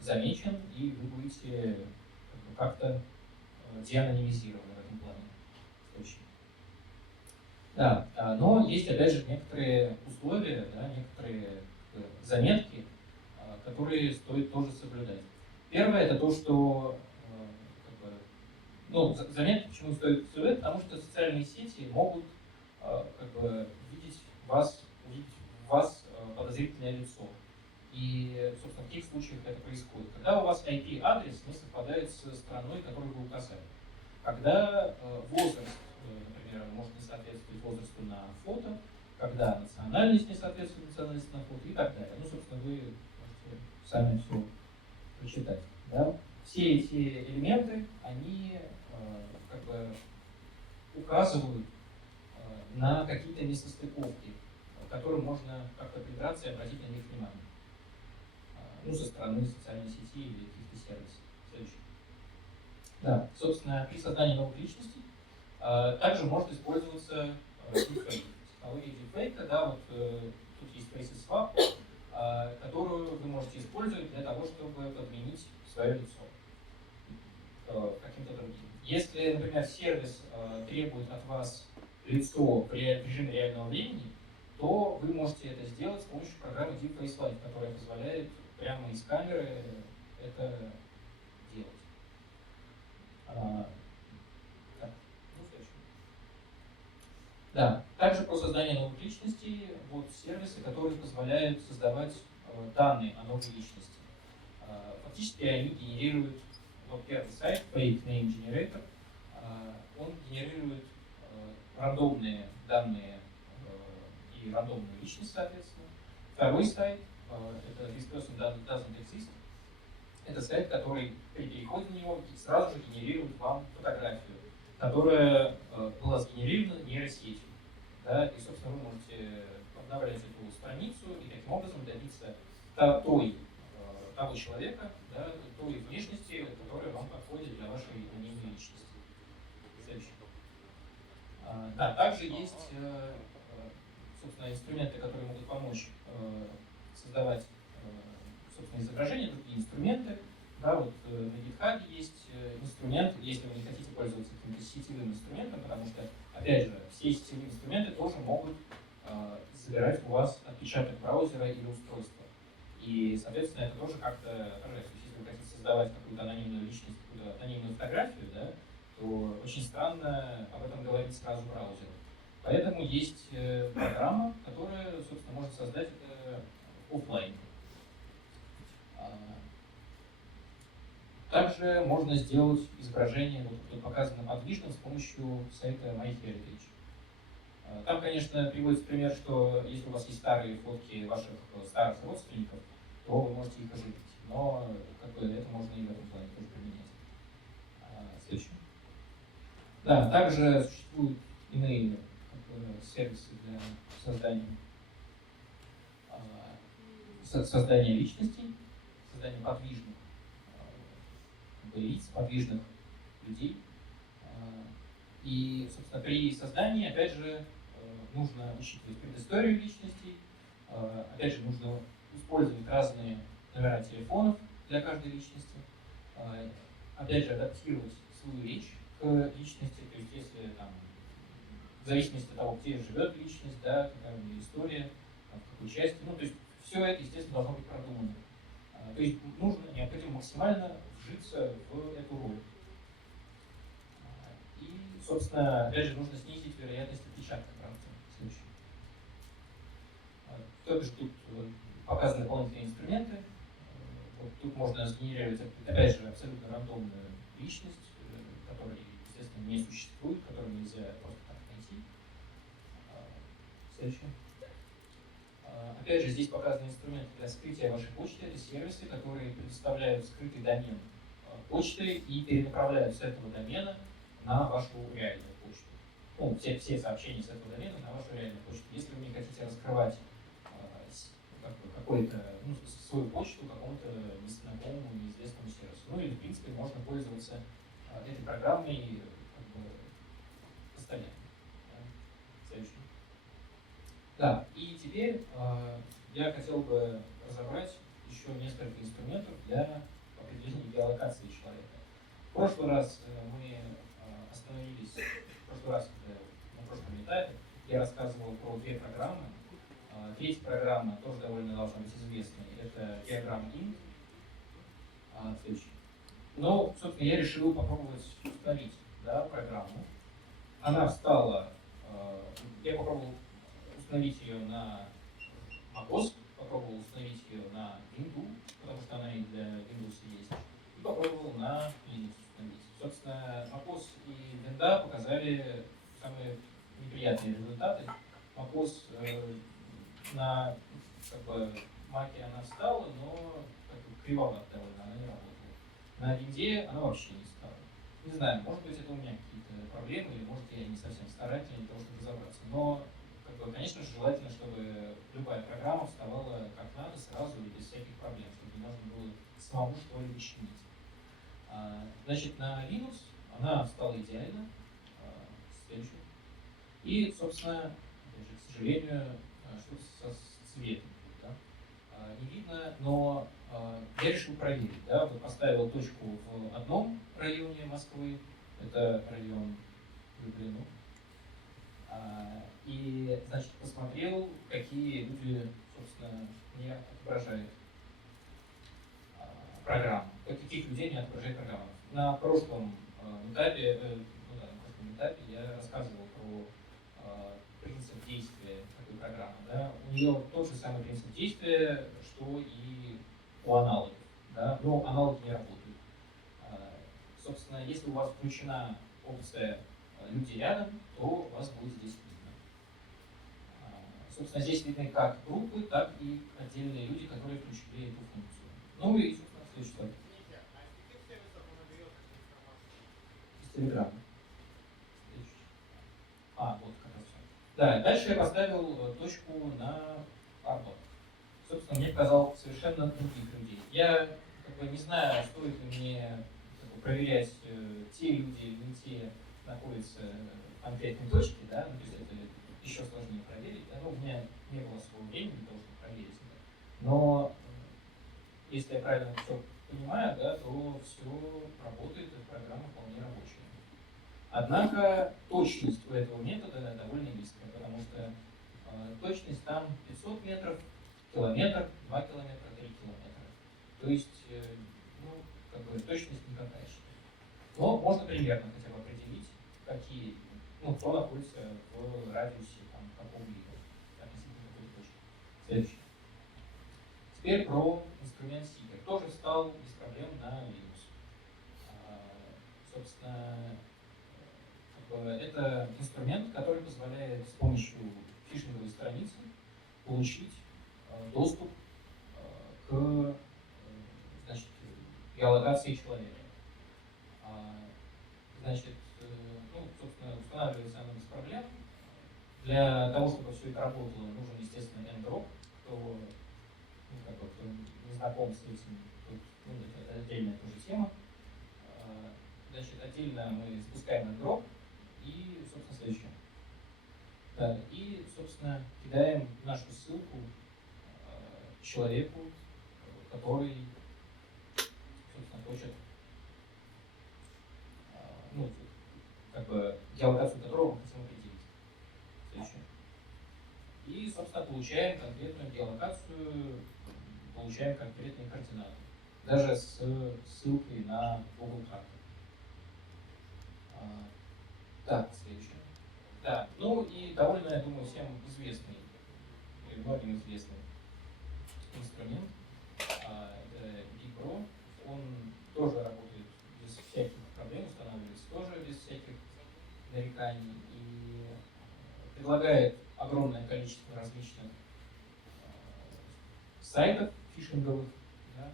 замечен, и вы будете как-то деанонимизированы в этом плане. Да, но есть, опять же, некоторые условия, да, некоторые заметки, которые стоит тоже соблюдать. Первое – это то, что заметки почему стоит соблюдать, потому что социальные сети могут видеть в вас подозрительное лицо. И, собственно, в каких случаях это происходит? Когда у вас IP-адрес не совпадает с страной, которую вы указали. Когда возраст, например, может не соответствовать возрасту на фото, когда национальность не соответствует национальности на фото и так далее. Ну, собственно, вы можете сами все прочитать. Да? Все эти элементы, они указывают на какие-то несостыковки, к которым можно как-то придраться и обратить на них внимание. Со стороны социальной сети или каких-то сервисов. Следующий. Да, собственно, при создании новых личностей также может использоваться deepfake. Технология deepfake, да, вот тут есть Faces Swap, которую вы можете использовать для того, чтобы подменить свое лицо каким-то другим. Если, например, сервис требует от вас лицо в режиме реального времени, то вы можете это сделать с помощью программы Deep Face Live, которая позволяет прямо из камеры это делать. Да, также про создание новых личностей, вот сервисы, которые позволяют создавать данные о новой личности. Фактически они генерируют, вот первый сайт, Fake Name Generator, он генерирует рандомные данные и рандомную личность, соответственно. Второй сайт это This person doesn't exist. Это сайт, который при переходе на него сразу же генерирует вам фотографию, которая была сгенерирована нейросетью. Да, и, собственно, вы можете обновлять эту страницу и таким образом добиться того человека, да, той внешности, которая вам подходит для вашей анонимной личности. Следующий. Да, также есть, собственно, инструменты, которые могут помочь создавать, собственно, изображения, другие инструменты. Да, вот на GitHub есть инструмент, если вы не хотите пользоваться каким-то сетевым инструментом, потому что, опять же, все сетевые инструменты тоже могут забирать у вас отпечаток браузера или устройства. И, соответственно, это тоже как-то отражается. То есть, если вы хотите создавать какую-то анонимную личность, какую-то анонимную фотографию, да, то очень странно об этом говорить сразу браузеру. Поэтому есть программа, которая, собственно, может создать это офлайн. Также можно сделать изображение, вот тут показано подвижным, с помощью сайта MyHeritage. Там, конечно, приводится пример, что если у вас есть старые фотки ваших старых родственников, то вы можете их оживить. Но как бы, это можно и в этом плане тоже применять. Следующее. Да, также существуют иные сервисы для создания личностей, создания подвижных лиц, подвижных людей. И, собственно, при создании, опять же, нужно учитывать предысторию личностей, опять же, нужно использовать разные номера телефонов для каждой личности, опять же, адаптировать свою речь к личности, то есть если там, в зависимости от того, где живет личность, да, какая у нее история, в какой части, ну, то есть все это, естественно, должно быть продумано. То есть необходимо максимально вжиться в эту роль. И, собственно, опять же, нужно снизить вероятность отпечатка правды. Следующий. Также тут показаны дополнительные инструменты. Вот тут можно сгенерировать, опять же, абсолютно рандомную личность, которой, естественно, не существует, которую нельзя просто так найти. Следующий. Опять же, здесь показаны инструменты для скрытия вашей почты. Это сервисы, которые предоставляют скрытый домен почты и перенаправляют с этого домена на вашу реальную почту. Ну, все сообщения с этого домена на вашу реальную почту. Если вы не хотите раскрывать какую-то свою почту какому-то незнакомому, неизвестному сервису. Ну или, в принципе, можно пользоваться этой программой постоянно. Следующий. Да, и теперь я хотел бы разобрать еще несколько инструментов для определения геолокации человека. В прошлый раз мы остановились, на прошлом этапе я рассказывал про две программы. Третья программа тоже довольно должна быть известной. Это диаграмма Int. Следующий. Но, собственно, я решил попробовать установить, да, программу. Она встала, я попробовал установить ее на macOS, попробовал установить ее на Windows, потому что она и для Windows есть, и попробовал на Linux установить. Собственно, macOS и Windows показали самые неприятные результаты. macOS на Mac она встала, но кривовато довольно, она не работала. На Windows она вообще не стала. Не знаю, может быть, это у меня какие-то проблемы, или может я не совсем старательный для того, чтобы разобраться. Но, конечно же, желательно, чтобы любая программа вставала как надо, сразу и без всяких проблем, чтобы не нужно было самому что-либо чинить. Значит, на Linux она встала идеально. Следующий. И, собственно, опять же, к сожалению, что-то со цветом. Да? Не видно, но я решил проверить. Да? Вот поставил точку в одном районе Москвы, это район Люблино. И, значит, посмотрел, какие люди, собственно, не отображает программа. Каких людей не отображает программа. На прошлом этапе, я рассказывал про принцип действия такой программы. Да? У нее тот же самый принцип действия, что и у аналогов. Да? Но аналоги не работают. Собственно, если у вас включена опция «Люди рядом», то у вас будет здесь видно. Собственно, здесь видны как группы, так и отдельные люди, которые включили эту функцию. Ну и, собственно, следующий слайд. Извините, а из каких сервисов он берет эту информацию? Из Телеграма. Вот как раз все. Да, дальше я поставил точку на Ардо. Собственно, мне показал совершенно других людей. Я не знаю, стоит ли мне проверять, те люди или не те находятся в конкретной точке, да, ну, то есть это еще сложнее проверить. Да? Ну, у меня не было своего времени для того, чтобы проверить это. Но если я правильно все понимаю, да, то все работает, эта программа вполне рабочая. Однако точность у этого метода довольно низкая, потому что точность там 500 метров, километр, 2 километра, 3 километра. То есть, точность никакая. Но можно примерно хотя бы определить, какие, кто находится в радиусе какого-либо относительно какой точки. Следующее. Теперь про инструмент Seeker. Тоже встал без проблем на Linux. Собственно, это инструмент, который позволяет с помощью фишинговой страницы получить доступ к геолокации человека. Собственно, устанавливается она без проблем. Для того, чтобы все это работало, нужен, естественно, Ngrok. Кто не знаком с этим, это отдельная тоже тема. Отдельно мы запускаем Ngrok и, собственно, следующее. Да, и, собственно, кидаем нашу ссылку человеку, который, собственно, хочет, геолокацию которого мы хотим определить. Следующее. И, собственно, получаем конкретную геолокацию, получаем конкретные координаты. Даже с ссылкой на Google карты. Так, следующее. Да, и довольно, я думаю, всем известный, или многим известный инструмент. Это BigPro. Он тоже работает без всяких проблем, устанавливается тоже без всяких нареканий и предлагает огромное количество различных сайтов фишинговых, да,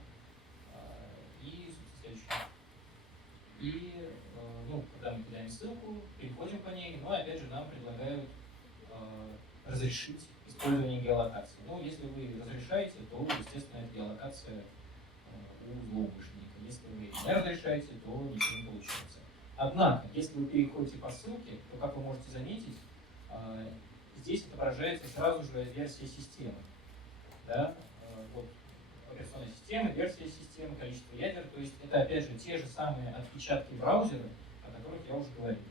и следующее. И когда мы кидаем ссылку, переходим по ней, но опять же нам предлагают разрешить использование геолокации. Если вы разрешаете, то, естественно, это геолокация у злоумышленника. Если вы не разрешаете, то ничего не получается. Однако, если вы переходите по ссылке, то, как вы можете заметить, здесь отображается сразу же версия системы. Да? Операционная система, версия системы, количество ядер. То есть это, опять же, те же самые отпечатки браузера, о которых я уже говорил.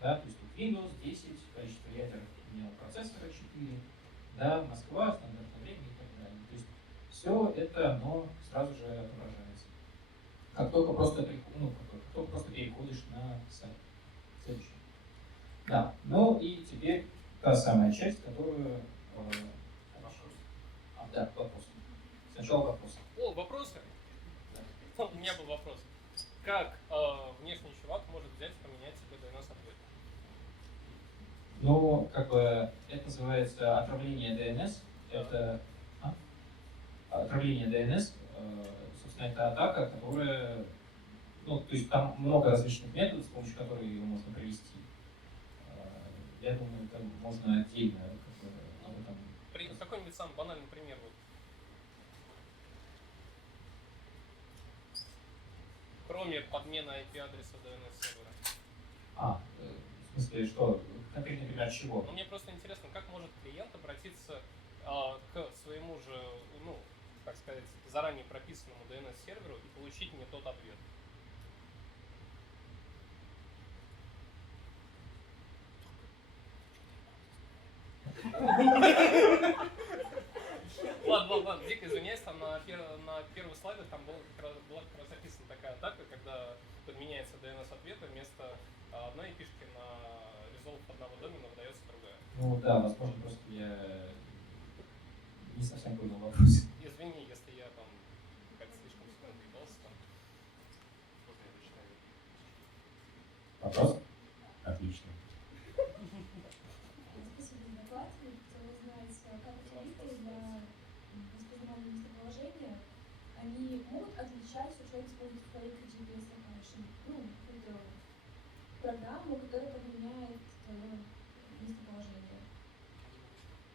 Да? То есть тут Windows 10, количество ядер у меня у процессора 4, да, Москва, стандартное время и так далее. То есть все это, оно сразу же отображается. Как только просто, переходишь на сайт. Следующее. Да, и теперь та самая часть, которую... Да, вопросы. Сначала вопросы. Вопросы? Да. У меня был вопрос. Как внешний чувак может взять и поменять себе DNS-ответ? Это называется отравление DNS. Это отравление DNS. Собственно, это атака, которая... то есть там много различных методов, с помощью которых ее можно провести. Я думаю, это можно отдельно об этом... Какой-нибудь самый банальный пример. Кроме подмены IP-адреса DNS-сервера. В смысле, что? Конкретный пример чего? Мне просто интересно, как может клиент обратиться к своему же, так сказать, заранее прописанному DNS-серверу и получить не тот ответ. Ладно, дико извиняюсь, там на первых слайдах там была как раз описана такая атака, когда подменяется DNS-ответ, вместо одной пишки на резолв одного домена выдается другая. Да, возможно, просто я не совсем понял вопрос. Извини, если я там как-то слишком сильно доебался там. Вопрос? Отлично. Спасибо за доклад. Я хотела узнать, означает, что человек использует fake GPS location, ну, какую-то программу, которая поменяет твое местоположение.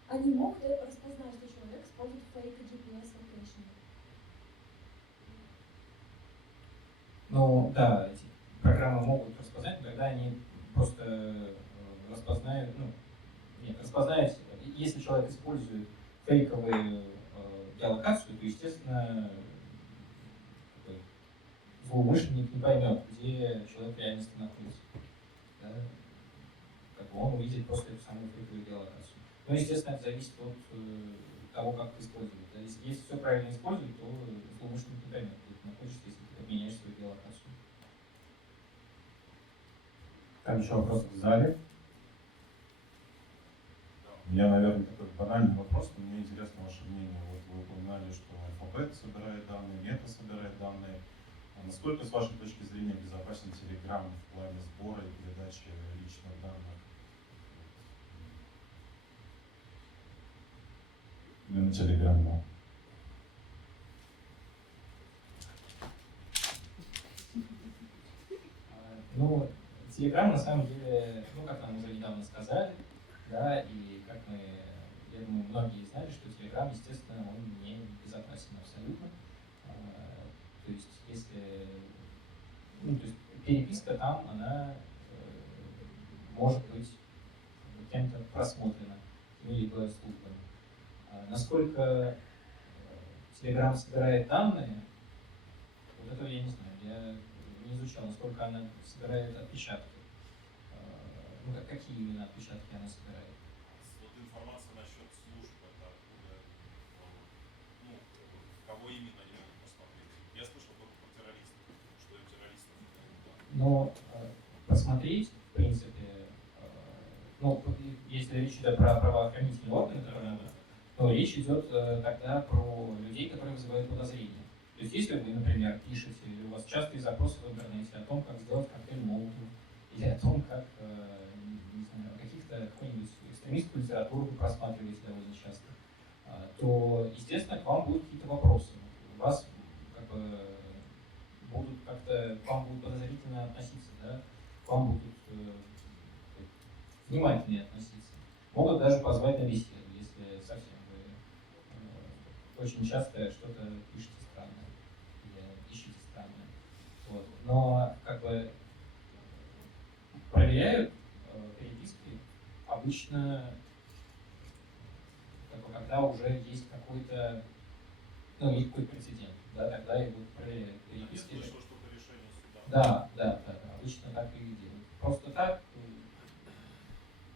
Они могут распознать, что человек использует fake GPS location. Ну, да, эти программы могут распознать, но тогда они просто распознают, ну, нет, распознают, если человек использует фейковую геолокацию, то, естественно, злоумышленник не поймет, где человек в реальности находится. Да? Как бы он увидит просто эту самую фейковую геолокацию. Но, естественно, это зависит от того, как ты используешь. Да? Если все правильно использовать, то злоумышленник не поймет, где ты находишься, если ты поменяешь свою геолокацию. Там еще вопрос в зале. У меня, наверное, такой банальный вопрос, но мне интересно ваше мнение. Вот вы упоминали, что Alphabet собирает данные, Meta собирает данные. А насколько, с вашей точки зрения, безопасен Telegram в плане сбора и передачи личных данных? Или на Telegram, да? Ну, Telegram на самом деле, ну, как нам уже недавно сказали, да, и как мы, я думаю, многие знали, что Telegram, естественно, он не безопасен абсолютно. То есть, если, ну, то есть переписка там, она может быть кем-то просмотрена или службами. Насколько Telegram собирает данные, вот этого я не знаю. Я не изучал, насколько она собирает отпечатки. Ну, какие именно отпечатки она собирает. Вот информация насчет служб, это откуда, ну, кого именно они могут посмотреть. Я слышал только про террористов, что и террористов. Но посмотреть, в принципе, ну, если речь идет про правоохранительные органы, то речь идет тогда про людей, которые вызывают подозрения. То есть, если вы, например, пишете, или у вас частые запросы в интернете о том, как сделать коктейль Молотов, или о том, как, не знаю, какую-нибудь экстремистскую литературу вы просматриваете довольно часто, то, естественно, к вам будут какие-то вопросы. У вас как бы будут как-то, к вам будут подозрительно относиться, да? К вам будут внимательнее относиться. Могут даже позвать на беседу, если совсем вы очень часто что-то пишете странное или ищете странное. Вот. Но как бы проверяют переписки обычно, как бы, когда уже есть какой-то, ну, есть какой-то прецедент, да, тогда и будут проверять переписки. Я слышал, что по решению суда. Да, обычно так и делают. Просто так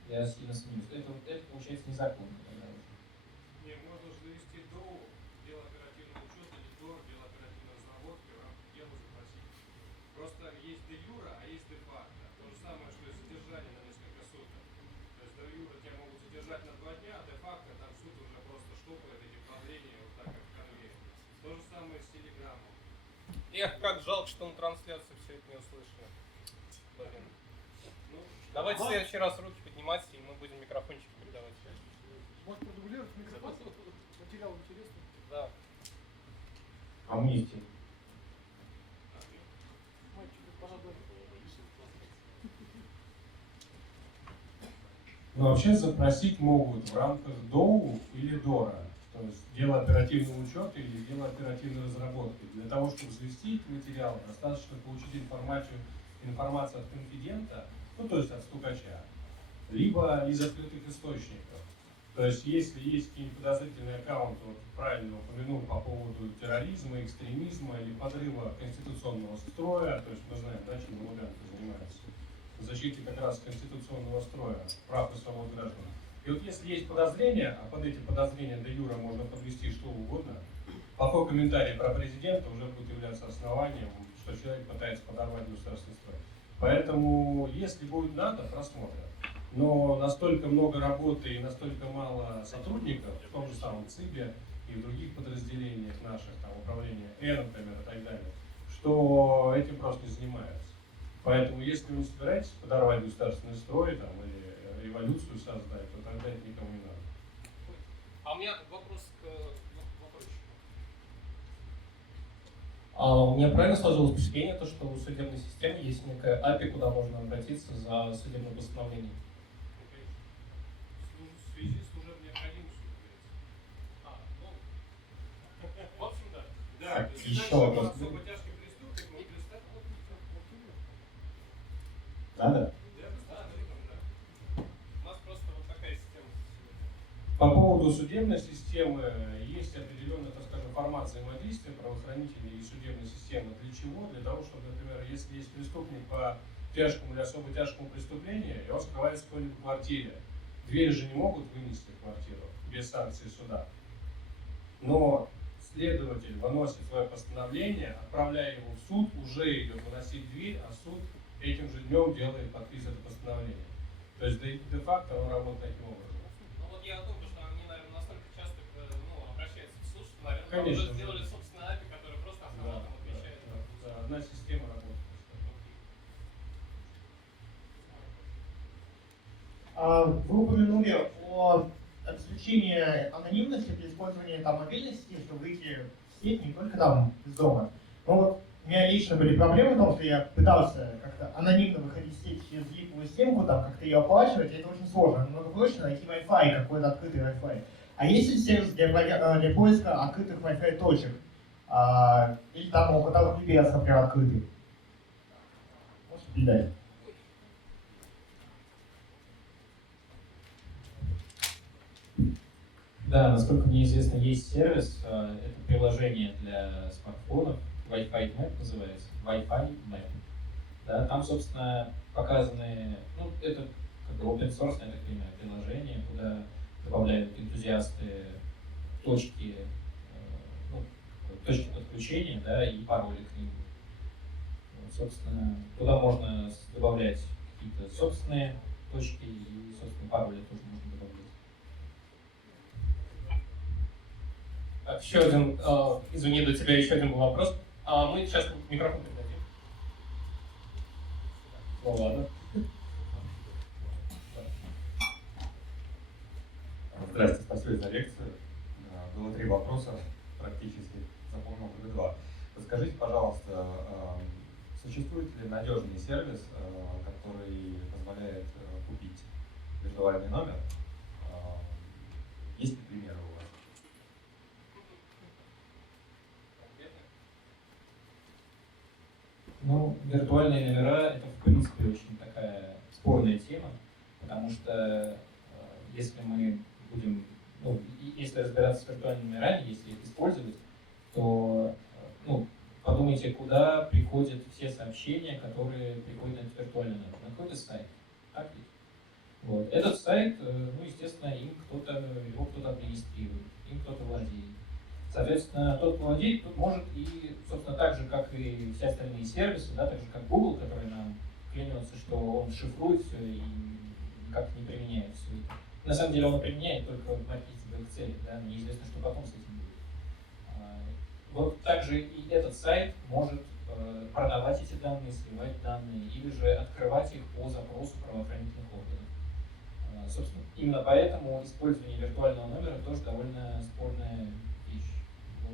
я сильно сомневаюсь. Это получается незаконно. Не, можно же завести ДОУ, дело оперативного учета, или ДОР, дело оперативной разработки, в рамках дела запросить. Просто есть де юра, а есть де факто. То же самое, что и задержание на несколько суток. То есть де юра тебя могут задержать на 2 дня, а де факто там суд уже просто штопает эти продления вот так, как в конвейере. То же самое с телеграммом. Эх, как жалко, что на трансляции все это не услышали. Блин. Ну, Давайте в следующий раз руки поднимать, и мы будем микрофончики передавать. Может продублировать микрофон? Материал интересный. Да. А мы есть. Мальчики, пожалуй. Ну, вообще запросить могут в рамках ДОУ или ДОРа, то есть дело оперативного учета или дело оперативной разработки. Для того, чтобы завести эти материалы, достаточно получить информацию от конфидента, ну, то есть от стукача, либо из открытых источников. То есть, если есть какие-нибудь подозрительные аккаунты, вот правильно упомянул по поводу терроризма, экстремизма или подрыва конституционного строя, то есть мы знаем, да, чем Луганка занимается, в защите как раз конституционного строя, прав и свобод граждан. И вот если есть подозрения, а под эти подозрения де юра можно подвести что угодно, плохой комментарий про президента уже будет являться основанием, что человек пытается подорвать государственный строй. Поэтому, если будет надо, просмотрят. Но настолько много работы и настолько мало сотрудников, в том же самом ЦИБе и в других подразделениях наших, там, управления например, и так далее, что этим просто не занимаются. Поэтому, если вы не собираетесь подорвать государственный строй там, или революцию создать, то тогда это никому не надо. А у меня вопрос к вопросчику. У меня правильно сложилось впечатление, то, что у судебной системы есть некая API, куда можно обратиться за судебным постановлением. В связи с служебной необходимостью, в общем, да. Да, Так, то есть еще раньше вопрос. особо тяжкий преступник, он представил, Надо? У нас просто вот такая система. По поводу судебной системы есть определенная, так скажем, формат взаимодействия правоохранителей и судебной системы. Для чего? Для того, чтобы, например, если есть преступник по тяжкому или особо тяжкому преступлению, и он скрывается в какой-либо квартире, двери же не могут вынести в квартиру без санкции суда. Но следователь выносит свое постановление, отправляя его в суд, уже идет выносить дверь, а суд этим же днем делает подпис это постановление. То есть де-факто он работает таким образом. Ну вот я думаю, что они, наверное, настолько часто обращаются в суд, что, наверное, Конечно, уже сделали собственное API, которое просто автоматом отвечает. Да, одна система работает. Вы упомянули о обеспечении анонимности при использовании там мобильной сети, чтобы выйти в сеть не только там из дома. Но вот у меня лично были проблемы в том, что я пытался как-то анонимно выходить в сеть через липовую симку, там как-то ее оплачивать, и это очень сложно. Намного проще найти Wi-Fi, какой-то открытый Wi-Fi. А есть ли сервис для поиска открытых Wi-Fi точек? Или там у каталога VPS, например, открытый? Можете передать? Да, насколько мне известно, есть сервис, это приложение для смартфонов, Wi-Fi Map называется, Wi-Fi Map. Да, там, собственно, показаны, ну, это как бы open source, я так понимаю, приложение, куда добавляют энтузиасты точки, точки подключения, да, и пароли к ним. Вот, собственно, туда можно добавлять какие-то собственные точки, и, собственно, пароли тоже можно добавлять. Так, еще один, извини, до тебя еще один был вопрос. Мы сейчас микрофон передадим. Ну ладно. Здравствуйте, спасибо за лекцию. Было 3 вопроса, практически запомнил только 2. Подскажите, пожалуйста, существует ли надежный сервис, который позволяет купить виртуальный номер? Есть ли примеры у вас? Ну, виртуальные номера — это, в принципе, очень такая спорная тема, потому что если мы будем, ну, если разбираться с виртуальными номерами, если их использовать, то, подумайте, куда приходят все сообщения, которые приходят на этот виртуальный номер. На какой-то сайт, так ведь? Вот. Этот сайт, естественно, его кто-то администрирует, им кто-то владеет. Соответственно, тот, кто владеет, тот может и, собственно, так же, как и все остальные сервисы, да, так же, как Google, который нам клянется, что он шифрует все и никак не применяет все это. На самом деле он применяет только в маркетинговых целях, да, неизвестно, что потом с этим будет. Вот также и этот сайт может продавать эти данные, сливать данные, или же открывать их по запросу правоохранительных органов. Собственно, именно поэтому использование виртуального номера тоже довольно спорная вещь.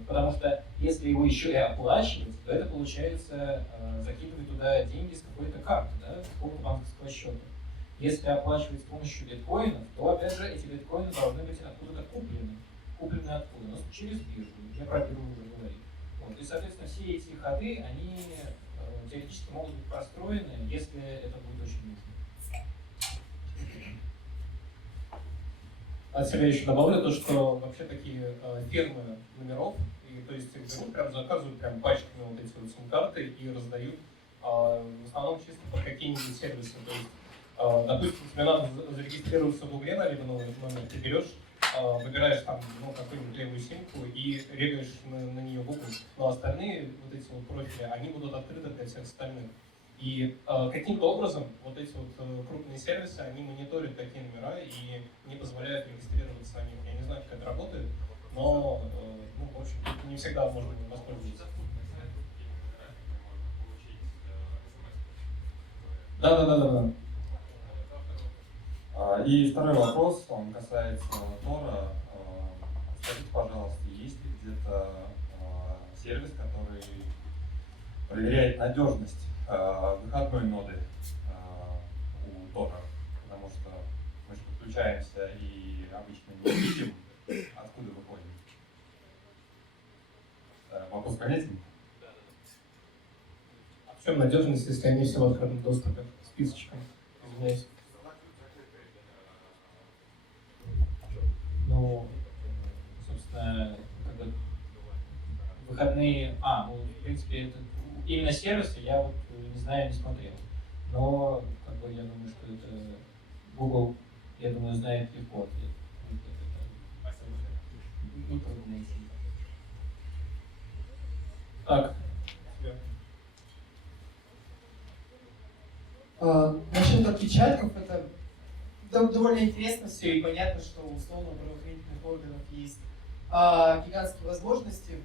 Потому что если его еще и оплачивать, то это получается закидывать туда деньги с какой-то карты, да, с какого-то банковского счета. Если оплачивать с помощью биткоинов, то опять же эти биткоины должны быть откуда-то куплены. Куплены откуда? Ну, через биржу. Я про биржу уже говорил. Вот. И, соответственно, все эти ходы, они теоретически могут быть простроены, если это будет очень нужно. От себя еще добавлю то, что вообще такие фермы номеров, и, то есть берут, прям заказывают прям пачками вот эти вот сим-карты и раздают в основном чисто под какие-нибудь сервисы. То есть, допустим, тебе надо зарегистрироваться в Гугле на либо новый номер, ты берешь, выбираешь там какую-нибудь левую симку и регаешь на нее Google, но остальные вот эти вот профили, они будут открыты для всех остальных. И каким-то образом вот эти вот крупные сервисы, они мониторят такие номера и не позволяют регистрироваться на них. Я не знаю, как это работает, но, в общем, не всегда можно воспользоваться. Да. И второй вопрос, он касается Тора. Скажите, пожалуйста, есть ли где-то сервис, который проверяет надежность выходной ноды у Тора, потому что мы же подключаемся и обычно не видим, откуда выходим. Вопрос понятен? А в чем надежность, если они все в открытом доступе к списочкам? Извиняюсь. Ну, собственно, как бы выходные... в принципе, это именно сервисы я вот не знаю, не смотрел. Но, как бы, я думаю, что это Google, я думаю, знает легко ответ. Не трудно найти. Так. Насчет отпечатков, это довольно интересно все, и понятно, что условно у правоохранительных органов есть гигантские возможности.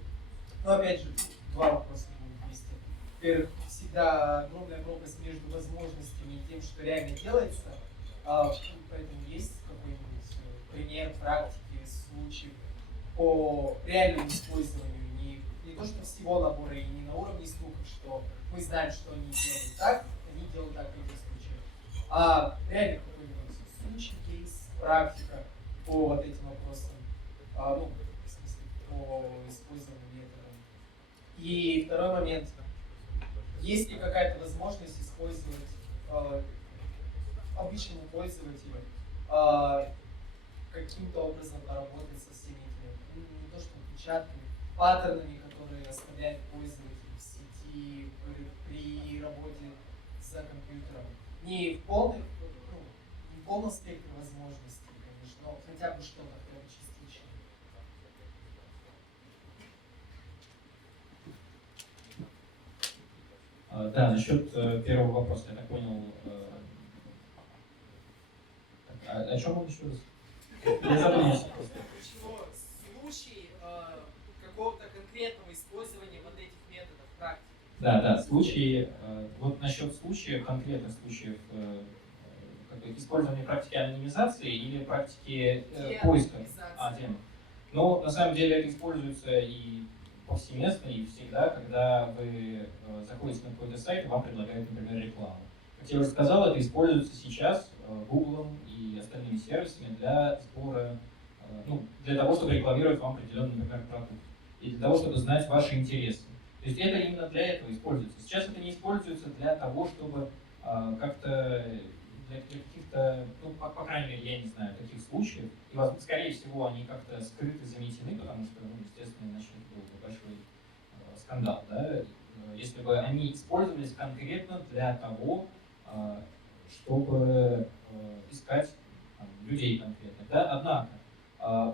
Но опять же, два вопроса будут вместе. Во-первых, всегда огромная пропасть между возможностями и тем, что реально делается. Поэтому есть какой-нибудь пример практики, случай по реальному использованию не то что всего набора и не на уровне слухов, что мы знаем, что они делают так, они делают так в этих случаях. А реально какой-нибудь случай, кейс, практика по вот этим вопросам, в смысле, по использованию методом. И второй момент. Есть ли какая-то возможность использовать обычному пользователю каким-то образом поработать со всеми этими, не то что отпечатками, паттернами, которые оставляют пользователь в сети при работе за компьютером. Не в полном спектре возможностей, конечно, но хотя бы что-то, хотя бы частично. Да, насчет первого вопроса, я так понял. О чем он еще раз? Я задумался просто. Случай какого-то конкретного использования вот этих методов практики. Да, случаи, вот насчет случаев, конкретных случаев использования практики анонимизации или практики поиска. Ну, на самом деле это используется и повсеместно, и всегда, когда вы заходите на какой-то сайт и вам предлагают, например, рекламу. Как я уже сказал, это используется сейчас Google и остальными сервисами для сбора, для того, чтобы рекламировать вам определенный, например, продукт. И для того, чтобы знать ваши интересы. То есть это именно для этого используется. Сейчас это не используется для того, чтобы как-то для каких-то, по крайней мере, я не знаю, таких случаев. И, скорее всего, они как-то скрыты, заметены, потому что, естественно, иначе был бы большой скандал. Да? Если бы они использовались конкретно для того, чтобы искать людей конкретных. Да? Однако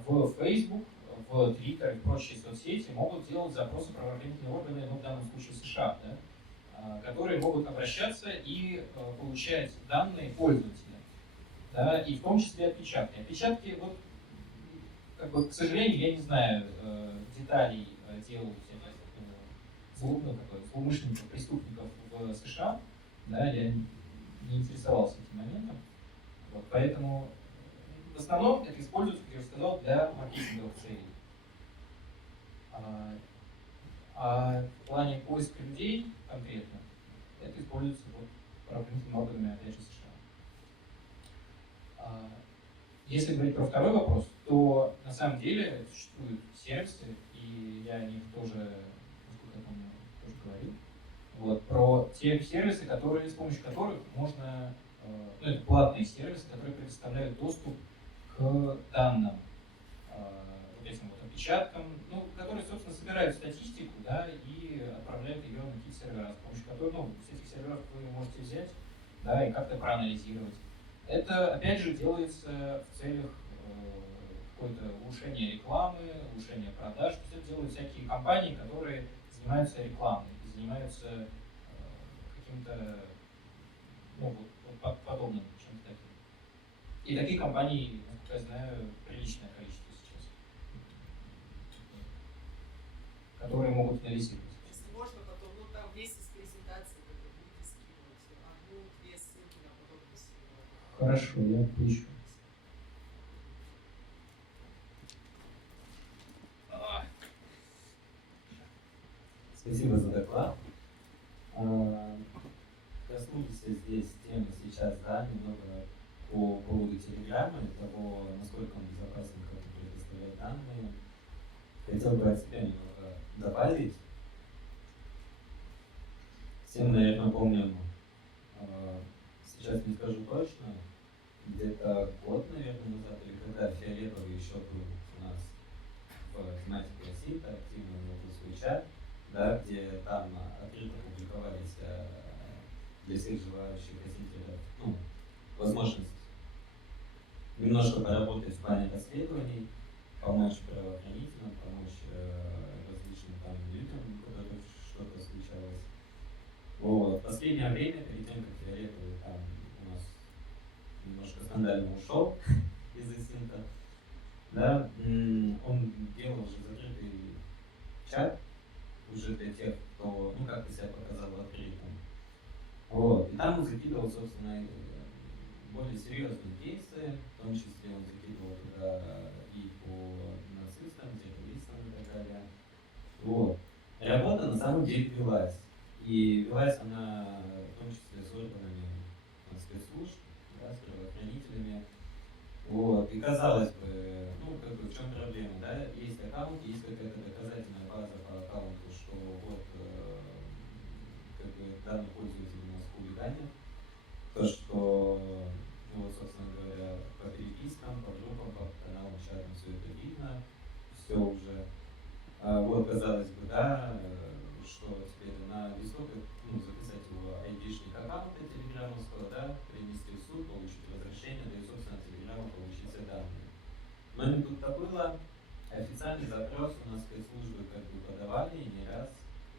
в Facebook, в Twitter и прочие соцсети могут делать запросы правоохранительные органы, в данном случае США, да? Которые могут обращаться и получать данные пользователя, да? И в том числе отпечатки. Отпечатки, к сожалению, я не знаю деталей дел злоумышленников, преступников в США, да? Я не интересовался этим моментом. Поэтому в основном это используется, как я уже сказал, для маркетинговых целей. А в плане поиска людей конкретно это используется правоохранительными органами, опять же, США. Если говорить про второй вопрос, то на самом деле существуют сервисы, и я о них тоже, насколько я помню, тоже говорил. Про те сервисы, с помощью которых можно, это платные сервисы, которые предоставляют доступ к данным, этим отпечаткам, которые, собственно, собирают статистику, да, и отправляют ее на какие-то сервера, с помощью которых, с этих серверов вы можете взять, да, и как-то проанализировать. Это, опять же, делается в целях какое-то улучшения рекламы, улучшения продаж. То есть это делают всякие компании, которые занимаются рекламой, занимаются каким-то, подобным чем-то таким. И таких компаний, насколько я знаю, приличное количество сейчас, которые могут анализировать. Если можно, потом, там вместе с презентацией будете скидывать одну-две ссылки на подобные сервера. Хорошо, я поищу. Спасибо за доклад. воспользуемся здесь темой сейчас, да, немного по поводу Телеграма и того, насколько он безопасен, как он предоставляет данные. Хотел бы от себя немного добавить. Всем, наверное, помним, сейчас не скажу точно, где-то год, наверное, назад, или когда Фиолетовый еще был у нас в тематике России, активно у него был свой чат, да, где там открыто публиковались для всех желающих носителей возможность немножко поработать в плане расследований, помочь правоохранителям, помочь различным там людям, у которых что-то случалось. Вот. В последнее время, перед тем, как Фиолетовый там у нас немножко скандально ушел из-за синта, да, он делал уже закрытый чат уже для тех, кто, ну, как-то себя показал в открытом. Вот. И там он закидывал, собственно, более серьезные кейсы, в том числе он закидывал туда и по нацистам, террористам и так далее. Вот. Работа на самом деле велась. И велась она в том числе с органами спецслужб, да, с правоохранителями. Вот. И казалось бы, ну, как бы в чем проблема, да? Есть аккаунт, есть какая-то доказательная база по аккаунту, что вот как бы данный пользователь у нас хулиганит. То, что, ну, вот, собственно говоря, по перепискам, по группам, по каналам, чатам все это видно, все уже. Вот, казалось бы, да, что теперь на листок, ну, записать его айдишник аккаунта телеграммовского, да, принести в суд, получить разрешение, да и, собственно, телеграмма получить все данные. Но не тут-то было. Официальный запрос у нас спецслужбы как бы подавали не раз,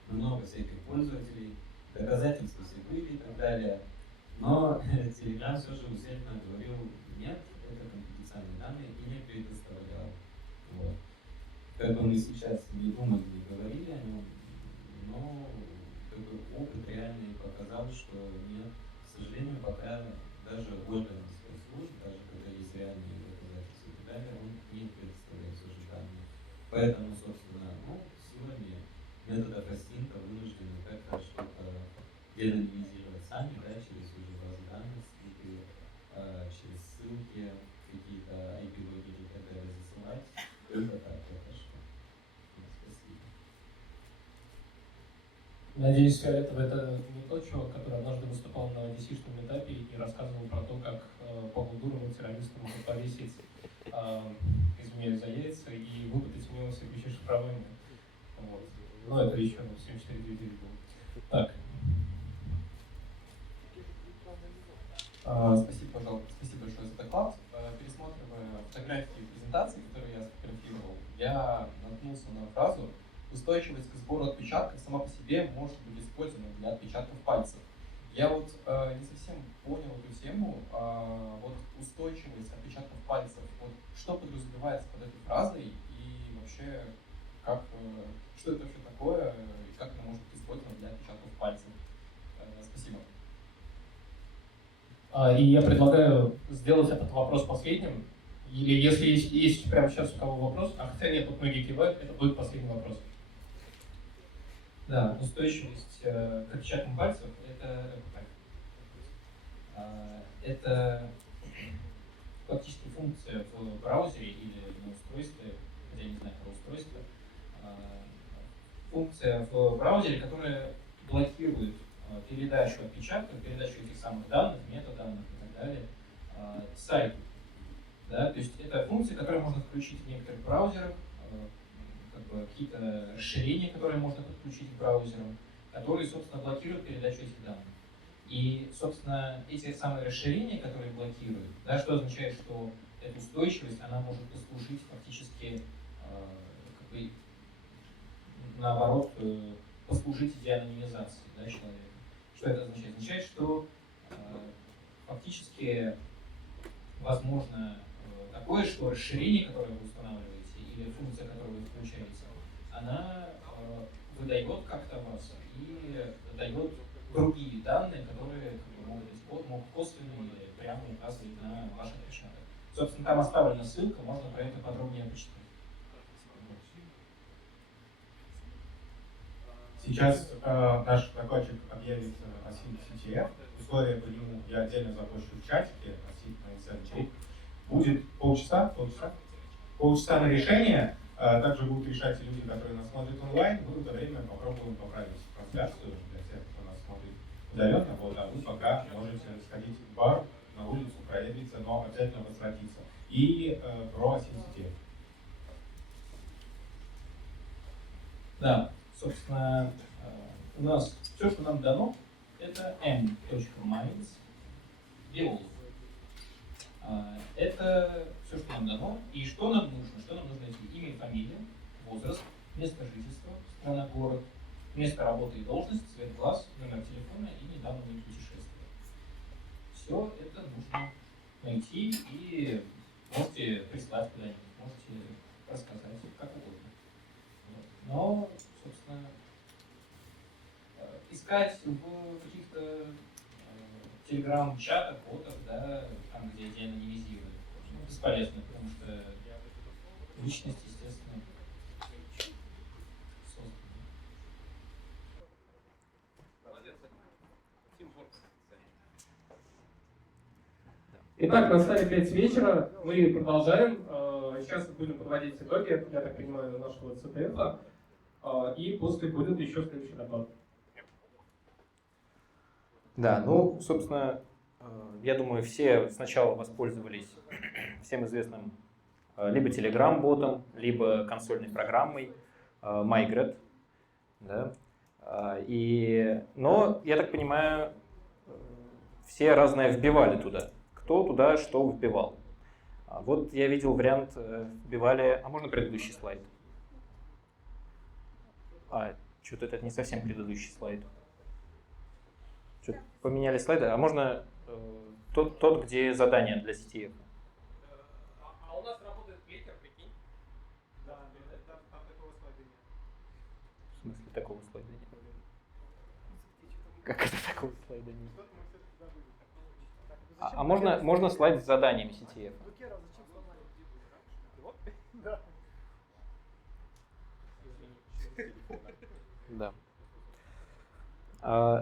много всяких пользователей, доказательства все были и так далее. Но Telegram все же усердно говорил, нет, это конфиденциальные данные, и не предоставлял. Вот. Как бы мы сейчас не думали, не говорили о нем, но как бы опыт реальный показал, что нет, к сожалению, пока даже органы спецслужб, даже когда есть реальные доказательства и так далее, он не предоставляет все же данные. Поэтому, собственно, ну, силами методов Астинта вынуждены как-то что-то деанонимизировать сами, да, через уже базы данных, скрипты, через ссылки, какие-то IP-логи и так далее засылать. Только так, это что. Спасибо. Надеюсь, Фиолетовый это не тот чувак, который однажды выступал на DC-шном этапе и рассказывал про то, как Павлу Дурову террористу могут повесить, извиняюсь за яйца, и выпытать у него все ключи шифрования. Вот. Но это еще 7499 был. Так. Спасибо, пожалуйста, спасибо большое за доклад. Пересматривая фотографии презентации, которые я сфотографировал, я наткнулся на фразу: устойчивость к сбору отпечатков сама по себе может быть использована для отпечатков пальцев. Я вот не совсем понял эту тему, вот устойчивость отпечатков пальцев, вот что подразумевается под этой фразой и вообще как, что это вообще такое и как оно может быть использовано для отпечатков пальцев. Спасибо. И я предлагаю сделать этот вопрос последним. Или если есть прямо сейчас у кого вопрос, хотя нет, тут многие кивают, это будет последний вопрос. Да, устойчивость к отпечаткам пальцев это фактически функция в браузере или на устройстве, хотя я не знаю, про устройство, функция в браузере, которая блокирует передачу отпечатков, передачу этих самых данных, метаданных и так далее сайту. Да? То есть это функция, которую можно включить в некоторых браузерах, как бы какие-то расширения, которые можно подключить к браузерам, которые, собственно, блокируют передачу этих данных. И, собственно, эти самые расширения, которые блокируют, да, что означает, что эта устойчивость, она может послужить фактически, как бы, наоборот, послужить деанонимизации, да, человека. Что это означает? Означает, что фактически возможно такое, что расширение, которое вы устанавливаете, или функция, которую вы включаете, она выдает как-то вас и дает другие данные, которые могут косвенно или прямо указывать на ваш отпечаток. Собственно, там оставлена ссылка, можно про это подробнее почитать. Сейчас наш докладчик объявит о CTF. условия по нему я отдельно запущу в чатике относительно инициативы. Будет полчаса на решение. Также будут решать и люди, которые нас смотрят онлайн. Мы в это время попробуем поправить трансляцию для тех, кто нас смотрит удаленно. Вот, а вы пока можете сходить в бар, на улицу, проявиться, но обязательно возвратиться. И про сети. Да, собственно, у нас все, что нам дано, это m.minds biology. Это все, что нам дано. И что нам нужно? Что нам нужно найти? Имя и фамилия, возраст, место жительства, страна, город, место работы и должность, цвет глаз, номер телефона и недавнее путешествие. Все это нужно найти и можете прислать куда-нибудь, можете рассказать, как угодно. Вот. Но, собственно, искать в каких-то телеграм-чатах, ботах, да, там, где деанонимизировали, бесполезно, потому что личность, естественно, создана. Итак, настали 5 вечера, мы продолжаем. Сейчас будем подводить итоги, я так понимаю, нашего ЦТФ. И после будет еще следующий доклад. Да, ну, собственно, я думаю, все сначала воспользовались всем известным либо Telegram-ботом, либо консольной программой Migrat. Да? Но, я так понимаю, все разное вбивали туда. Кто туда что вбивал. Вот я видел вариант, вбивали... А можно предыдущий слайд? Что-то это не совсем предыдущий слайд. Что-то поменяли слайды. А можно тот, где задание для CTF? А у нас работает кликер, прикинь? Да, там такого слайда нет. В смысле такого слайда нет? Как это такого слайда нет? А можно слайд с заданиями CTF? Да.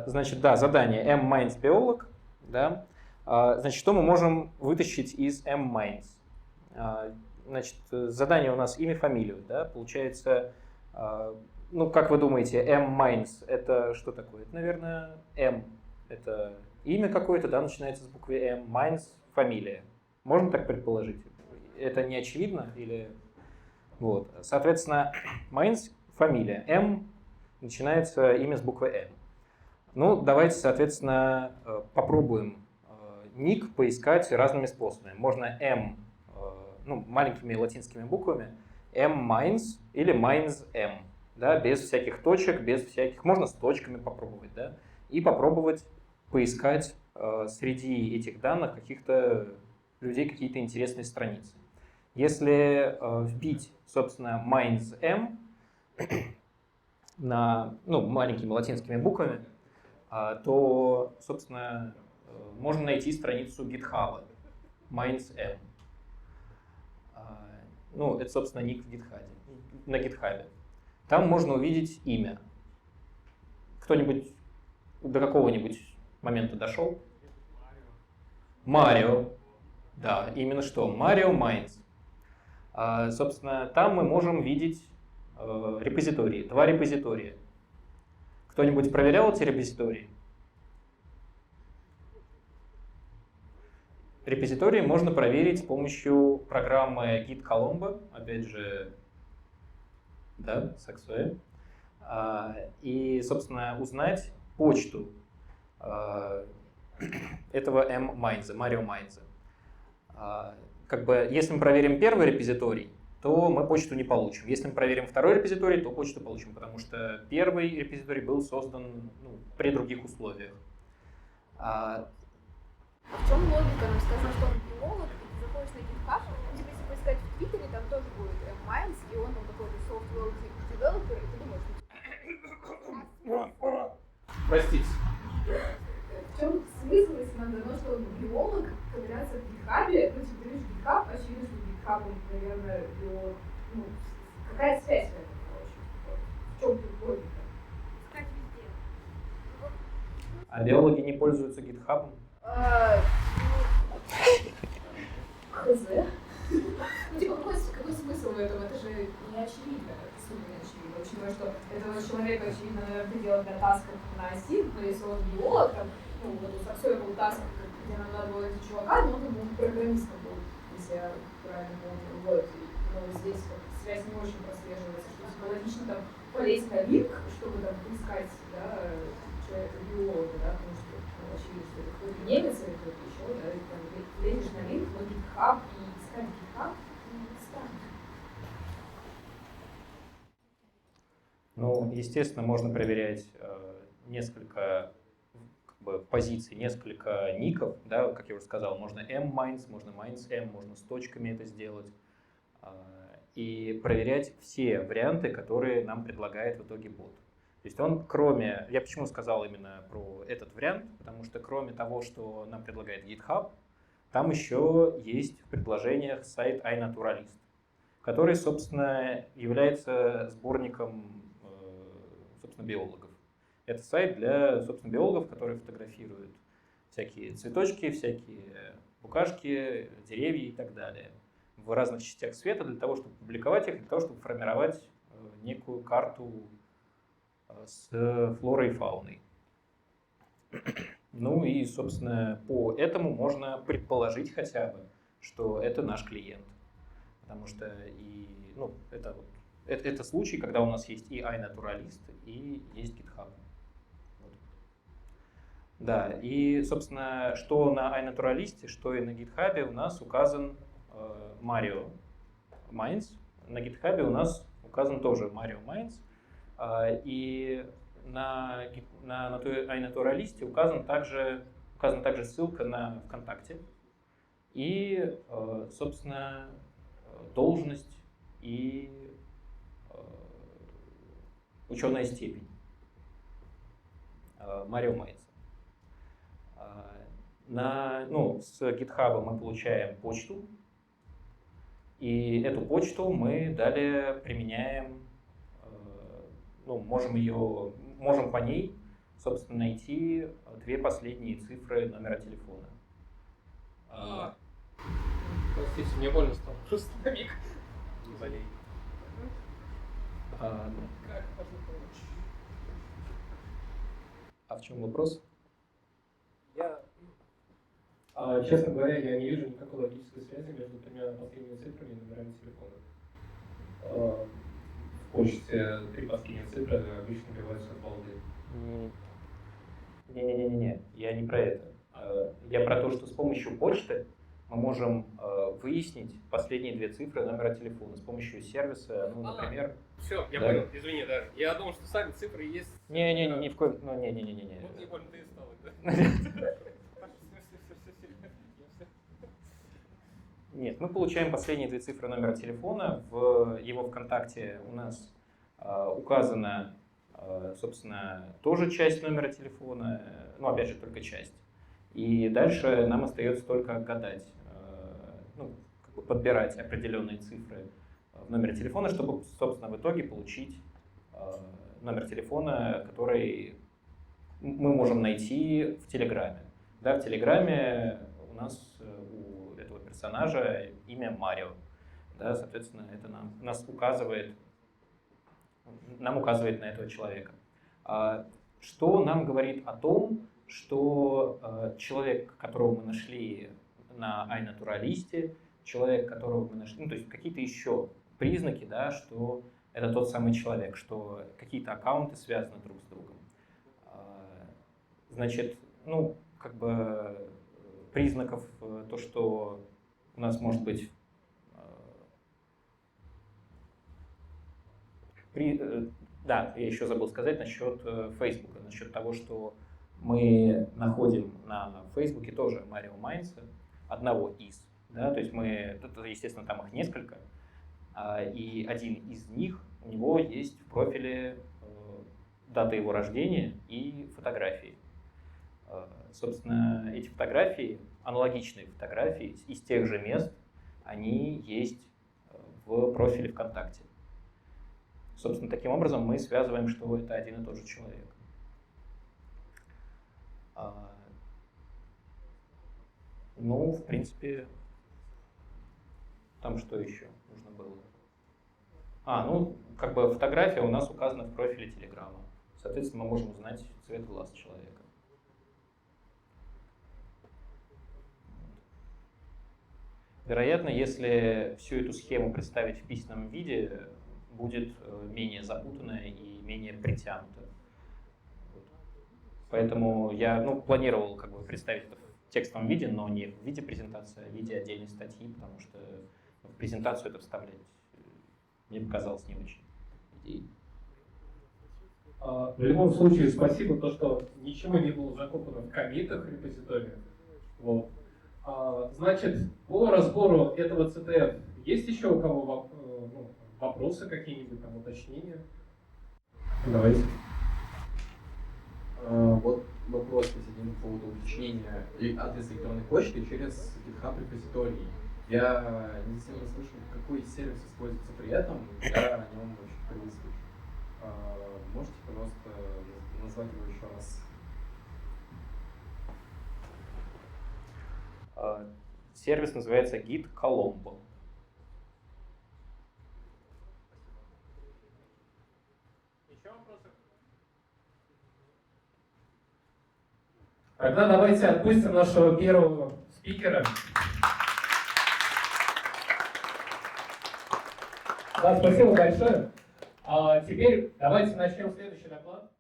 Значит, да, задание M-Minds биолог. Да. Значит, что мы можем вытащить из M-Minds? Значит, задание у нас имя, фамилию. Да. Получается, ну, как вы думаете, M-Minds это что такое? Это, наверное, M. Это имя какое-то, да, начинается с буквы M. Minds – фамилия. Можно так предположить? Это не очевидно? Или... Вот. Соответственно, Minds – фамилия. M начинается имя с буквы M. Ну, давайте, соответственно, попробуем ник поискать разными способами. Можно M, ну, маленькими латинскими буквами, M-Minds или Minds-M, да, без всяких точек, без всяких... Можно с точками попробовать, да, и попробовать поискать среди этих данных каких-то людей какие-то интересные страницы. Если вбить, собственно, Minds-M маленькими латинскими буквами, то, собственно, можно найти страницу GitHub, Minds-M. Ну, это, собственно, ник в GitHub, на GitHub. Там можно увидеть имя. Кто-нибудь до какого-нибудь момента дошел? Марио. Да, именно что. Марио Minds. Собственно, там мы можем видеть репозитории. 2 репозитория. Кто-нибудь проверял эти репозитории? Репозитории можно проверить с помощью программы Git Colombo, опять же, да, Saxoy, и, собственно, узнать почту этого M-Minds, Mario Minds. Как бы, если мы проверим первый репозиторий, то мы почту не получим. Если мы проверим второй репозиторий, то почту получим, потому что первый репозиторий был создан при других условиях. В чем логика? Нам сказано, что он биолог, и ты заходишь на GitHub, типа если поискать в Твиттере, там тоже будет M-Minds, и он там какой-то software developer, и ты думаешь, Простите. в чем смысл, если нам дано, что он биолог, ковыряться в GitHub, ну, типа, ты видишь GitHub, очевидно, что GitHub, он, наверное, биолог, ну, какая связь в этом, короче? В чем тут логика? А биологи не пользуются GitHub? Хз. Ну, типа, какой смысл в этом? Это же не очевидно, это супер не очевидно. Учитывая, что этого человека, очевидно, наверное, делать для тасков на оси, но если он биолог, там, ну, вот у Саксоя был таск, где нам надо было найти чувака, но он как бы программистом был, если я правильно помню. Вот. Но здесь как связь не очень прослеживается, что типа, логично там полезть на линк, чтобы там поискать, да, человека-биолога, да, потому что ну, очевидно, что это какой-то немец или кто-то еще, да, и там лезешь на линк, но GitHub и искать GitHub, это странно. Ну, естественно, можно проверять несколько как бы, позиций, несколько ников, да, как я уже сказал, можно M-Minds, можно Minds-M, можно с точками это сделать, и проверять все варианты, которые нам предлагает в итоге бот. То есть он, кроме, я почему сказал именно про этот вариант, потому что кроме того, что нам предлагает GitHub, там еще есть в предложениях сайт iNaturalist, который, собственно, является сборником, собственно, биологов. Это сайт для, собственно, биологов, которые фотографируют всякие цветочки, всякие букашки, деревья и так далее в разных частях света для того, чтобы публиковать их, для того, чтобы формировать некую карту с флорой и фауной. Ну и, собственно, по этому можно предположить хотя бы, что это наш клиент. Потому что и, ну, это случай, когда у нас есть и iNaturalist, и есть GitHub. Вот. Да, и, собственно, что на iNaturalist, что и на GitHub у нас указан Mario Minds. На GitHub у нас указан тоже Mario Minds. И на iNaturalist указана также ссылка на ВКонтакте и, собственно, должность и ученая степень Mario Minds. С GitHub мы получаем почту, и эту почту мы далее применяем, можем по ней, собственно, найти две последние цифры номера телефона. Простите, мне больно стало. Просто на миг. Не болей. Как можно помочь? А в чем вопрос? Честно говоря, я не вижу никакой логической связи между тремя последними цифрами и номерами телефона. В почте три последние цифры обычно вбиваются от балды. Не-не-не, я не про это. Я про то, что с помощью почты мы можем выяснить последние две цифры номера телефона с помощью сервиса, например... Все, я понял, извини, да. Я думал, что сами цифры есть... Не-не-не, ни в коем... Не-не-не-не. Вот не больно ты и стал, да? Нет, мы получаем последние две цифры номера телефона. В его ВКонтакте у нас указана, собственно, тоже часть номера телефона, опять же, только часть. И дальше нам остается только гадать, подбирать определенные цифры в номере телефона, чтобы, собственно, в итоге получить номер телефона, который мы можем найти в Телеграме. Да, в Телеграме у нас у этого персонажа имя Марио. Да, соответственно, это нам указывает на этого человека. Что нам говорит о том, что человек, которого мы нашли на iNaturalist, человек, которого мы нашли, то есть какие-то еще признаки, да, что это тот самый человек, что какие-то аккаунты связаны друг с другом. Значит, признаков то, что у нас может быть да, я еще забыл сказать насчет Facebook, насчет того, что мы находим на Facebook тоже Mario Minds, одного из, да, то есть естественно, там их несколько, и один из них, у него есть в профиле дата его рождения и фотографии. Собственно, эти фотографии, аналогичные фотографии из тех же мест, они есть в профиле ВКонтакте. Собственно, таким образом мы связываем, что это один и тот же человек. Ну, в принципе, там что еще нужно было? Ну, как бы фотография у нас указана в профиле Телеграма. Соответственно, мы можем узнать цвет глаз человека. Вероятно, если всю эту схему представить в письменном виде, будет менее запутанная и менее притянутая. Поэтому я планировал как бы представить это в текстовом виде, но не в виде презентации, а в виде отдельной статьи, потому что в презентацию это вставлять мне показалось не очень идеей. В любом случае, спасибо, то, что ничего не было закопано в коммитах репозитория. Вот. Значит, по разбору этого CTF есть еще у кого вопросы какие-нибудь, там, уточнения? Давайте. Вот вопрос один по поводу уточнения адреса электронной почты через GitHub репозиторий. Я не совсем расслышал, какой сервис используется при этом, я о нем очень впервые слышу. Можете, пожалуйста, назвать его еще раз? Сервис называется Git Colombo. Еще вопросы? Тогда давайте отпустим нашего первого спикера. Да, спасибо большое. Теперь давайте начнем следующий доклад.